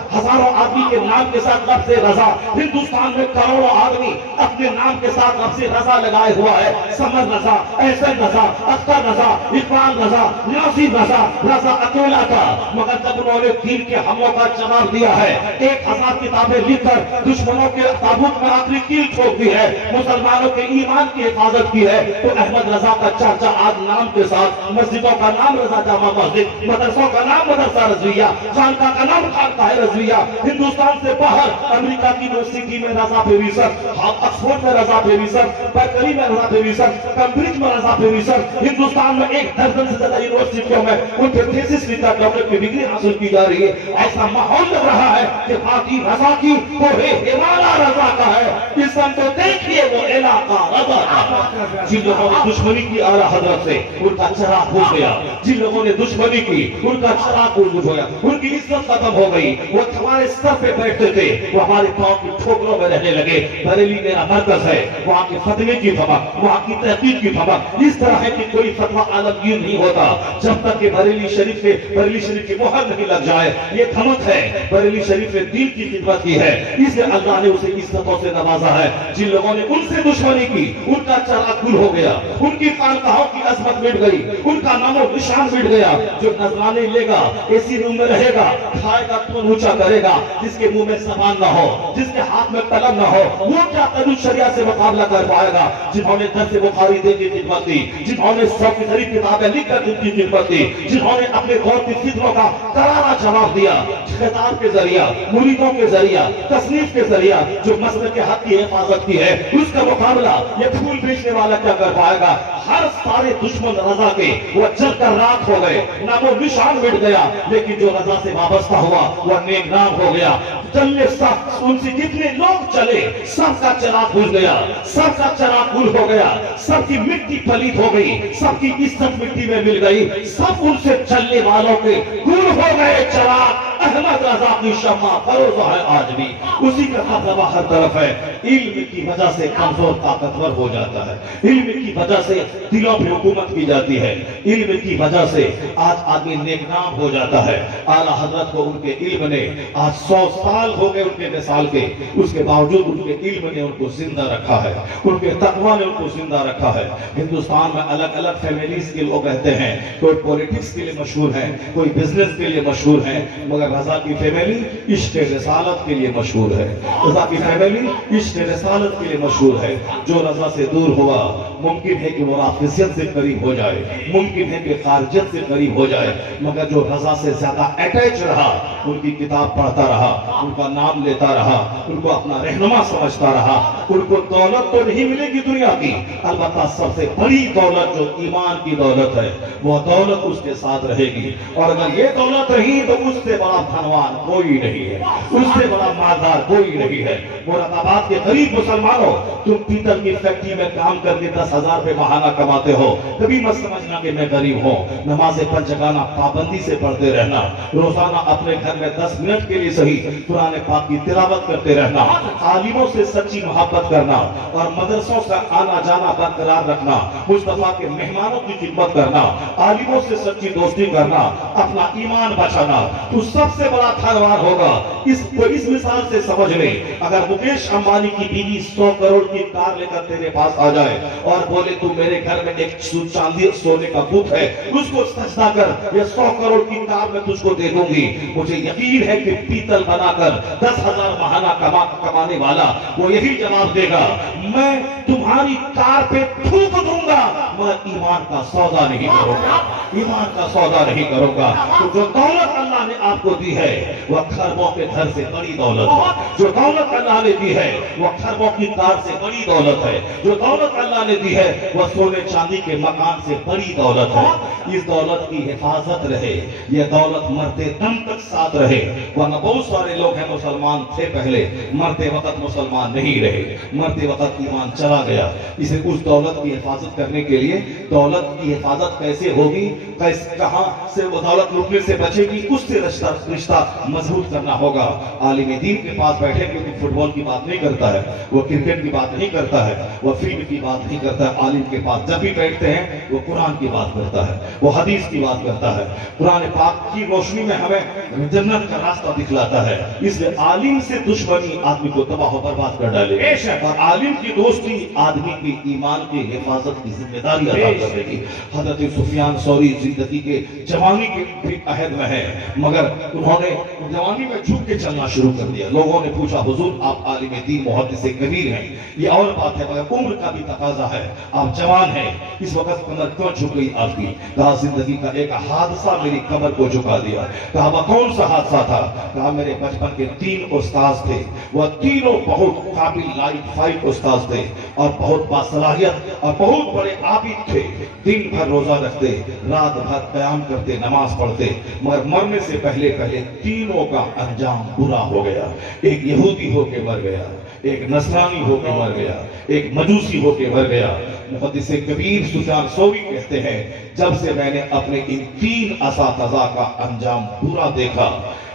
हजारों आदमी के नाम के साथ लफ्ज़ रजा, हिंदुस्तान में करोड़ों आदमी अपने नाम के साथ लफ्ज़ रजा लगाए हुआ है। समर रजा, एहसन रजा, अख्तर रजा, इकबाल रजा, नासिर रजा, रजा अकेला था। मगर जब उन्होंने दीन के हमलों का जवाब दिया है, 1000 किताबें लिखकर दुश्मनों के ताबूत में आखिरी कील ठोक दी है, मुसलमानों के ईमान की हिफाजत की है, तो अहमद रजा का चर्चा आज नाम के साथ, मस्जिदों का नाम रजा जामा मस्जिद, मदरसों का नाम मदरसा रज़विया, खानका का नाम खानकाह रज़विया, हिंदुस्तान से बाहर अमेरिका की यूनिवर्सिटी में रजा पे रिसर्च, ऑक्सफोर्ड में रजा पे रिसर्च, बर्कली में रजा पे रिसर्च, कैम्ब्रिज में रजा पे रिसर्च, हिंदुस्तान में 1 दर्जन से ज्यादा यूनिवर्सिटियों में उन पे थीसिस लिखकर डॉक्टरेट की डिग्री हासिल की जा रही है। ऐसा माहौल लग रहा है कि बाकी रजा की तो हिमालय रजा का है, इस तो देखिए वो इलाका रजा का। जिन लोगों ने दुश्मनी की आला हजरत से उनका चराग बुझ गया, जिन लोगों ने दुश्मनी की उनका चराग बुझ गया, उनकी इज्जत खत्म हो गई। वो हमारे सर पे बैठते थे, वो हमारे पांव की ठोकरों में रहने लगे। बरेली मेरा मरकज है, वहाँ के फतवे की धमक, वहाँ की तहकीक की धमक इस तरह है कि कोई फतवा आलमगीर नहीं होता जब तक कि बरेली शरीफ की मोहर नहीं लग जाए। ये धमक है, बरेली शरीफ ने दीन की खिदमत की है, इसलिए अल्लाह ने उसे इज्जतों से नवाजा है। जिन लोगों ने उनसे दुश्मनी की उनका चराग गुल हो गया, उनकी खानकाहों की अजमत मिट गई, उनका नामो निशान मिट गया। जो नजराने लेगा, एसी रूम में रहेगा, खाएगा तो ऊंचा करेगा, जिसके मुंह में सामान ना हो, जिसके हाथ में कलम ना हो, वो क्या कानून शरिया से मुकाबला कर पाएगा। जिन्होंने दर्स बुखारी दे की खिदमत की, जिन्होंने 100 की करीब किताबें लिखकर उनकी खिदमत की, जिन्होंने अपने गौर की फिक्रों का करारा जवाब दिया, खिताब के जरिया, मुरीदों के जरिया, तसनीफ के जरिया, जो मसले के हक की हिफाजत की है, उसका मुकाबला ये फूल बेचने वाला क्या कर पाएगा। हर सारे दुश्मन रजा के वो जलकर राख हो गए, नामो निशान मिट गया, लेकिन जो रजा से वाबस्ता हुआ वह नेक नाम हो गया। चलने सब उनसे जितने लोग चले सबका चराग बुझ गया, सबका चराग गुल हो गया, सबकी मिट्टी पलीत हो गई, सबकी इज्जत मिट्टी में मिल गई, सब उनसे चलने वालों के गुल हो गए चराग। अहमद रजा की शम्मा फरोज़ा है आज भी, उसी का खतरा हर तरफ है। इल्म की वजह से कमजोर ताकतवर हो जाता है, इल्म की वजह से दिलों पे हुकूमत की जाती है, इल्म की वजह से आज आदमी नेकनाम हो जाता है। आला हजरत को उनके इल्म ने आज 100 साल हो गए उनके मिसाल के, उसके बावजूद उनके इल्म ने उनको जिंदा रखा है, उनके तकवा ने उनको जिंदा रखा है। हिंदुस्तान में अलग अलग फैमिलीज के लोग रहते हैं, कोई पॉलिटिक्स के लिए मशहूर है, कोई बिजनेस के लिए मशहूर है, मगर रजा की फैमिली इश्क़ रिसालत के लिए मशहूर है। रजा की फैमिली इश्क़ रिसालत के लिए मशहूर है। जो रजा से दूर हुआ मुमकिन है कि वो राफिसियत से करीब हो जाए, मुमकिन है कि खारजियत से करीब हो जाए, मगर जो रजा से ज्यादा अटैच रहा, उनकी किताब पढ़ता रहा, उनका नाम लेता रहा, उनको अपना रहनुमा समझता रहा, उनको दौलत तो नहीं मिलेगी दुनिया की, अलबत्ता सबसे बड़ी दौलत जो ईमान की दौलत है वो दौलत उसके साथ रहेगी। और अगर ये दौलत रही तो उससे बड़ा बड़ा धनवान कोई नहीं है, उससे बड़ा मालदार कोई नहीं है। मुरादाबाद के गरीब मुसलमानों, तुम पीतल की फैक्ट्री में काम करके 10,000 रुपए महाना कमाते हो, कभी मत समझना कि मैं गरीब हूँ। नमाज़े पंचगाना पाबंदी से पढ़ते रहना, रोजाना अपने घर में 10 मिनट के लिए सही कुरान पाक की तिलावत करते रहना, आलिमों से सच्ची मोहब्बत करना और मदरसों से आना जाना बरकरार रखना, मुस्तफा के मेहमानों की खिदमत करना, आलिमों से सच्ची दोस्ती करना, अपना ईमान बचाना, तू सबसे बड़ा धनवान होगा। इस मिसाल से समझ ले, अगर मुकेश अंबानी की बीवी 100 करोड़ की कार लेकर तेरे पास आ जाए और बोले तू मेरे घर में एक चांदी सोने का बुत है, उसको सजदा कर, ये 100 करोड़ की कार में तुझको दे दूंगी, मुझे यकीन है कि पीतल बनाकर 10,000 महाना कमाने वाला वो यही जवाब देगा, मैं तुम्हारी कार पे थूक दूंगा, मैं ईमान का सौदा नहीं करूंगा, ईमान का सौदा नहीं करूंगा। तो जो दौलत अल्लाह ने आपको दी है वह खरबों के घर से बड़ी दौलत है, जो दौलत अल्लाह ने दी है वह खरबों की कार से बड़ी दौलत है, जो दौलत अल्लाह ने दी है वह सोने चांदी के मकान से बड़ी दौलत है। इस दौलत की हिफाजत रहे, यह दौलत मरते दम तक साथ रहे, वरना बहुत सारे लोग हैं मुसलमान थे पहले, मरते वक्त मुसलमान नहीं रहे, मरते वक्त ईमान चला गया। इसे उस दौलत की हिफाजत करने के लिए, दौलत की हिफाजत कैसे होगी, कहां से वो दौलत लुटने से बचेगी, उससे रिश्ता मजबूत करना होगा। आलिम दीन के पास बैठे क्योंकि फुटबॉल की बात नहीं करता है, वो क्रिकेट की बात नहीं करता है, वो फिल्म की बात नहीं करता है। आलिम के पास जब भी बैठते हैं वो कुरान की बात करता है, वो हदीस की बात करता है, कुरान पाक की रोशनी में हमें जन्नत का रास्ता दिखलाता है। इसलिए आलिम से दुश्मनी आदमी को तबाह बर्बाद कर डालेगी और आलिम की दोस्ती आदमी की ईमान की हिफाजत की जिम्मेदारी अदा करेगी। हजरत सुफियान सौरी जिंदगी के जवानी के अहद में है, मगर उन्होंने जवानी में झुक के चलना शुरू कर दिया। लोगों ने पूछा, हुजूर आप आलिम दीन मुहद्दिस कबीर हैं, ये और बात है, मगर उम्र का भी तकाजा है, आप जवान हैं, इस वक्त कमर क्यों झुक गई आपकी? कहा जिंदगी का एक हादसा मेरी कमर को झुका दिया। कहा वह कौन सा हादसा था? कहा मेरे बचपन के 3 उस्ताद थे, वह तीनों बहुत काबिल लाइक फाइट उस्ताद थे और बहुत बासलाहियत और बहुत बड़े आबिद थे। दिन भर रोजा रखते, रात भर क़याम करते, नमाज पढ़ते, मगर मरने से पहले तीनों का अंजाम बुरा हो गया। एक यहूदी होके मर गया, एक नसरानी होके मर गया, एक मजूसी होके मर गया। मुहद्दिस कबीर सुफियान सौरी कहते हैं, जब से मैंने अपने इन 3 असातिज़ा का अंजाम बुरा देखा,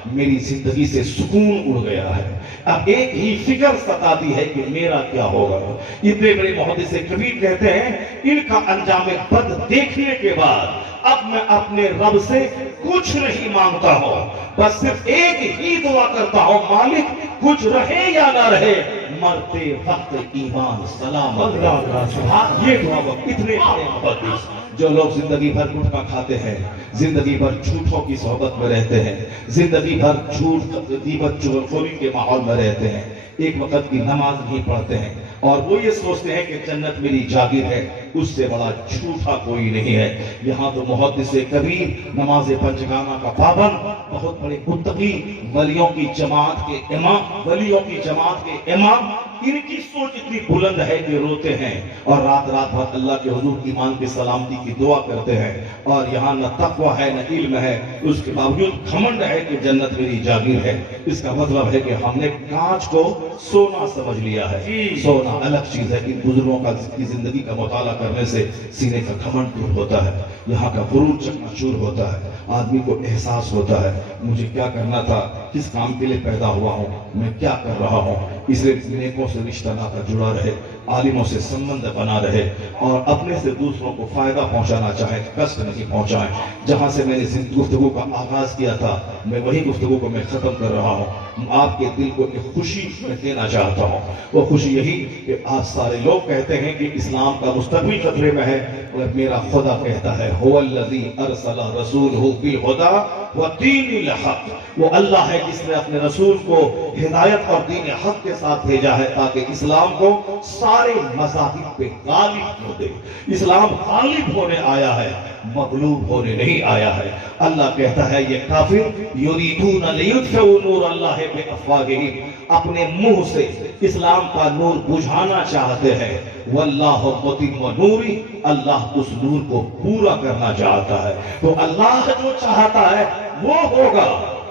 मेरी जिंदगी से सुकून उड़ गया है। अब एक ही फिक्र सताती है कि मेरा क्या होगा। इतने बड़े मुहद्दिस कबीर कहते हैं, इनका अंजाम बद देखने के बाद अब मैं अपने रब से कुछ नहीं मांगता हूं, बस सिर्फ एक ही दुआ करता हूं, मालिक कुछ रहे या ना रहे, मरते वक्त ईमान सलामत रहे। ये दुआ इतने बड़े मुहद्दिस, जो लोग जिंदगी भर गुटखा खाते हैं, जिंदगी भर झूठों की सोहबत में रहते हैं, जिंदगी भर झूठ गीबत चुगलखोरी के माहौल में रहते हैं, एक वक्त की नमाज नहीं पढ़ते हैं और वो ये सोचते हैं कि जन्नत मेरी जागीर है, उससे बड़ा झूठा कोई नहीं है। यहाँ तो मुहद्दिस कबीर नमाज पंचगाना का पाबंद, बहुत बड़े मुत्तकी वलियों की जमात के इमाम, वलियों की जमात के इमाम, इनकी सोच इतनी बुलंद है कि रोते हैं और रात भर अल्लाह के हुजूर ईमान की सलामती की दुआ करते हैं। और यहाँ न तक़वा है न इल्म है, उसके बावजूद घमंड है कि जन्नत मेरी जागीर है। इसका मतलब है कि हमने कांच को सोना समझ लिया है। सोना अलग चीज है। इन बुजुर्गों की जिंदगी का मुताला करने से सीने का घमंड दूर होता है, यहाँ का गुरूर चकनाचूर होता है, आदमी को एहसास होता है मुझे क्या करना था, किस काम के लिए पैदा हुआ हूँ, मैं क्या कर रहा हूँ। इसलिए नेकों से रिश्ता नाता जुड़ा रहे, आलिमों से संबंध बना रहे और अपने से दूसरों को फायदा पहुंचाना चाहे, कष्ट नहीं पहुंचाएं। जहां से मैंने इस गुफ्तगू का आगाज किया था, मैं वही गुफ्तगू को मैं खत्म कर रहा हूं। आपके दिल को एक खुशी मैं देना चाहता हूं। वो खुशी यही कि आज सारे लोग कहते हैं कि इस्लाम का मुस्तकबिल खतरे में है, और मेरा खुदा कहता है हुवल्लज़ी अरसला रसूलहु बिल हुदा व दीनिल हक। वो अल्लाह है जिसने अपने रसूल को हिदायत और दीन हक के साथ भेजा है ताकि इस्लाम को सारे मज़ाहिब पे गालिब हो दे। इस्लाम गालिब होने आया है, मगलूब होने नहीं आया है। अल्लाह कहता है ये काफिर युरीदून लियुत्फिउ नूर अल्लाह बिअफ़वाहिहिम, अपने मुंह से इस्लाम का नूर बुझाना चाहते हैं। वल्लाहु मुतिम्मु नूरी, अल्लाह उस नूर को पूरा करना चाहता है। तो अल्लाह जो चाहता है वो होगा।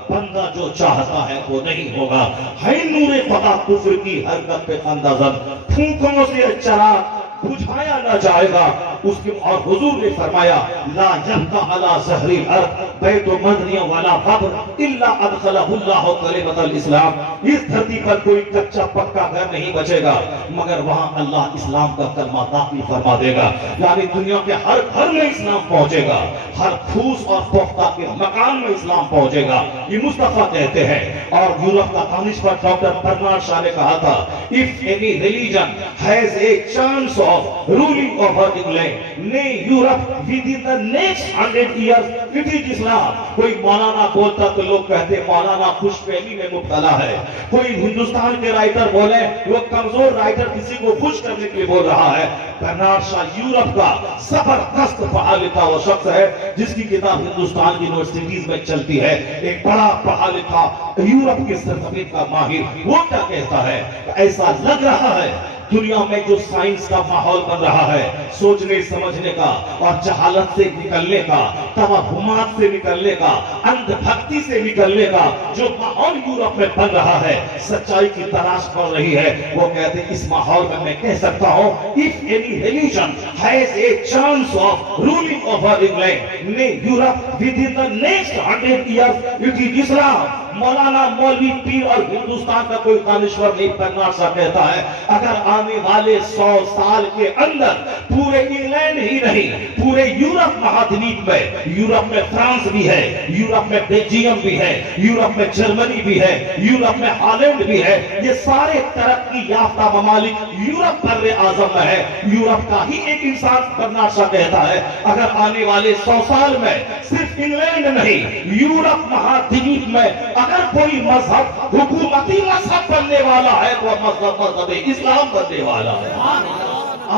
بندہ جو چاہتا ہے وہ نہیں ہوگا. ہے نور خدا کفر کی حرکت پہ اندازن، پھونکوں سے چراغ بجھایا نہ جائے گا. اس کے اور حضور نے فرمایا لا یبقى على ظہر الارض بیت مدنی ولا قبر الا ادخلہ اللہ کلمۃ الاسلام. اس دھرتی پر کوئی کچا پکا گھر نہیں بچے گا مگر وہاں اللہ اسلام کا کلمہ داخل فرما دے گا. یعنی دنیا کے ہر گھر میں اسلام پہنچے گا، ہر پھوس اور پختہ کے مکان میں اسلام پہنچے گا. یہ مصطفیٰ کہتے ہیں. اور یورپ کا دانشور ڈاکٹر برنارڈ شاہ نے کہا تھا if any religion has a chance of ruling over England, nay Europe within the next 100 years, it is Islam. کوئی مولانا بولتا تو لوگ کہتے مولانا خوش فہمی میں مبتلا ہے. کوئی ہندوستان کے رائٹر بولے وہ کمزور رائٹر کسی کو خوش کرنے کے لیے بول رہا ہے. برنارڈ شاہ یورپ کا زبردست پڑھا لکھا وہ شخص ہے جس کی کتاب ہندوستان کی یونیورسٹیز میں چلتی ہے. ایک بڑا پڑھا لکھا یورپ کی سرزمین کا ماہر وہ کیا کہتا ہے؟ ایسا لگ رہا ہے دنیا میں جو سائنس کا ماحول بن رہا ہے، سوچنے سمجھنے کا اور جہالت سے نکلنے کا، توہمات سے نکلنے کا، اندھ بھکتی سے نکلنے کا جو ماحول یورپ میں بن رہا ہے، سچائی کی تلاش کر رہی ہے. وہ کہتے ہیں اس ماحول میں کہہ سکتا ہوں if any religion has a chance of ruling over England, nay Europe within the next 100 years, it is Islam. مولانا مولوی پیر اور ہندوستان کا کوئی دانشور نہیں. برنارڈ شاہ کہتا ہے اگر آنے والے 100 سال کے اندر پورے انگلینڈ ہی نہیں پورے یورپ مہادویپ میں، یورپ میں فرانس بھی ہے، یورپ میں بیلجیم بھی ہے، یورپ میں جرمنی بھی ہے، یورپ میں ہالینڈ بھی ہے، یہ سارے ترقی یافتہ ممالک یورپ بر اعظم میں ہے. یورپ کا ہی ایک انسان برنارڈ شاہ کہتا ہے اگر آنے والے 100 سال میں صرف انگلینڈ نہیں یورپ مہادویپ میں اگر کوئی مذہب حکومتی مذہب بننے والا ہے تو مذہب اسلام بننے والا ہے.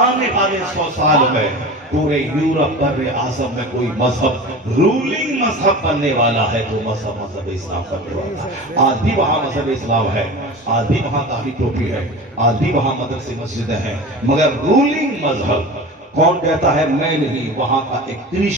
آنے والے 100 سال میں پورے یورپ بر اعظم میں کوئی مذہب رولنگ مذہب بننے والا ہے تو مذہب اسلام بننے والا ہے. آج بھی وہاں مذہب اسلام ہے، آج بھی وہاں داڑھی ٹوپی ہے، آج بھی وہاں مدرسے مسجدیں ہیں، مگر رولنگ مذہب کون کہتا ہے؟ میں نہیں. وہاں کا ایک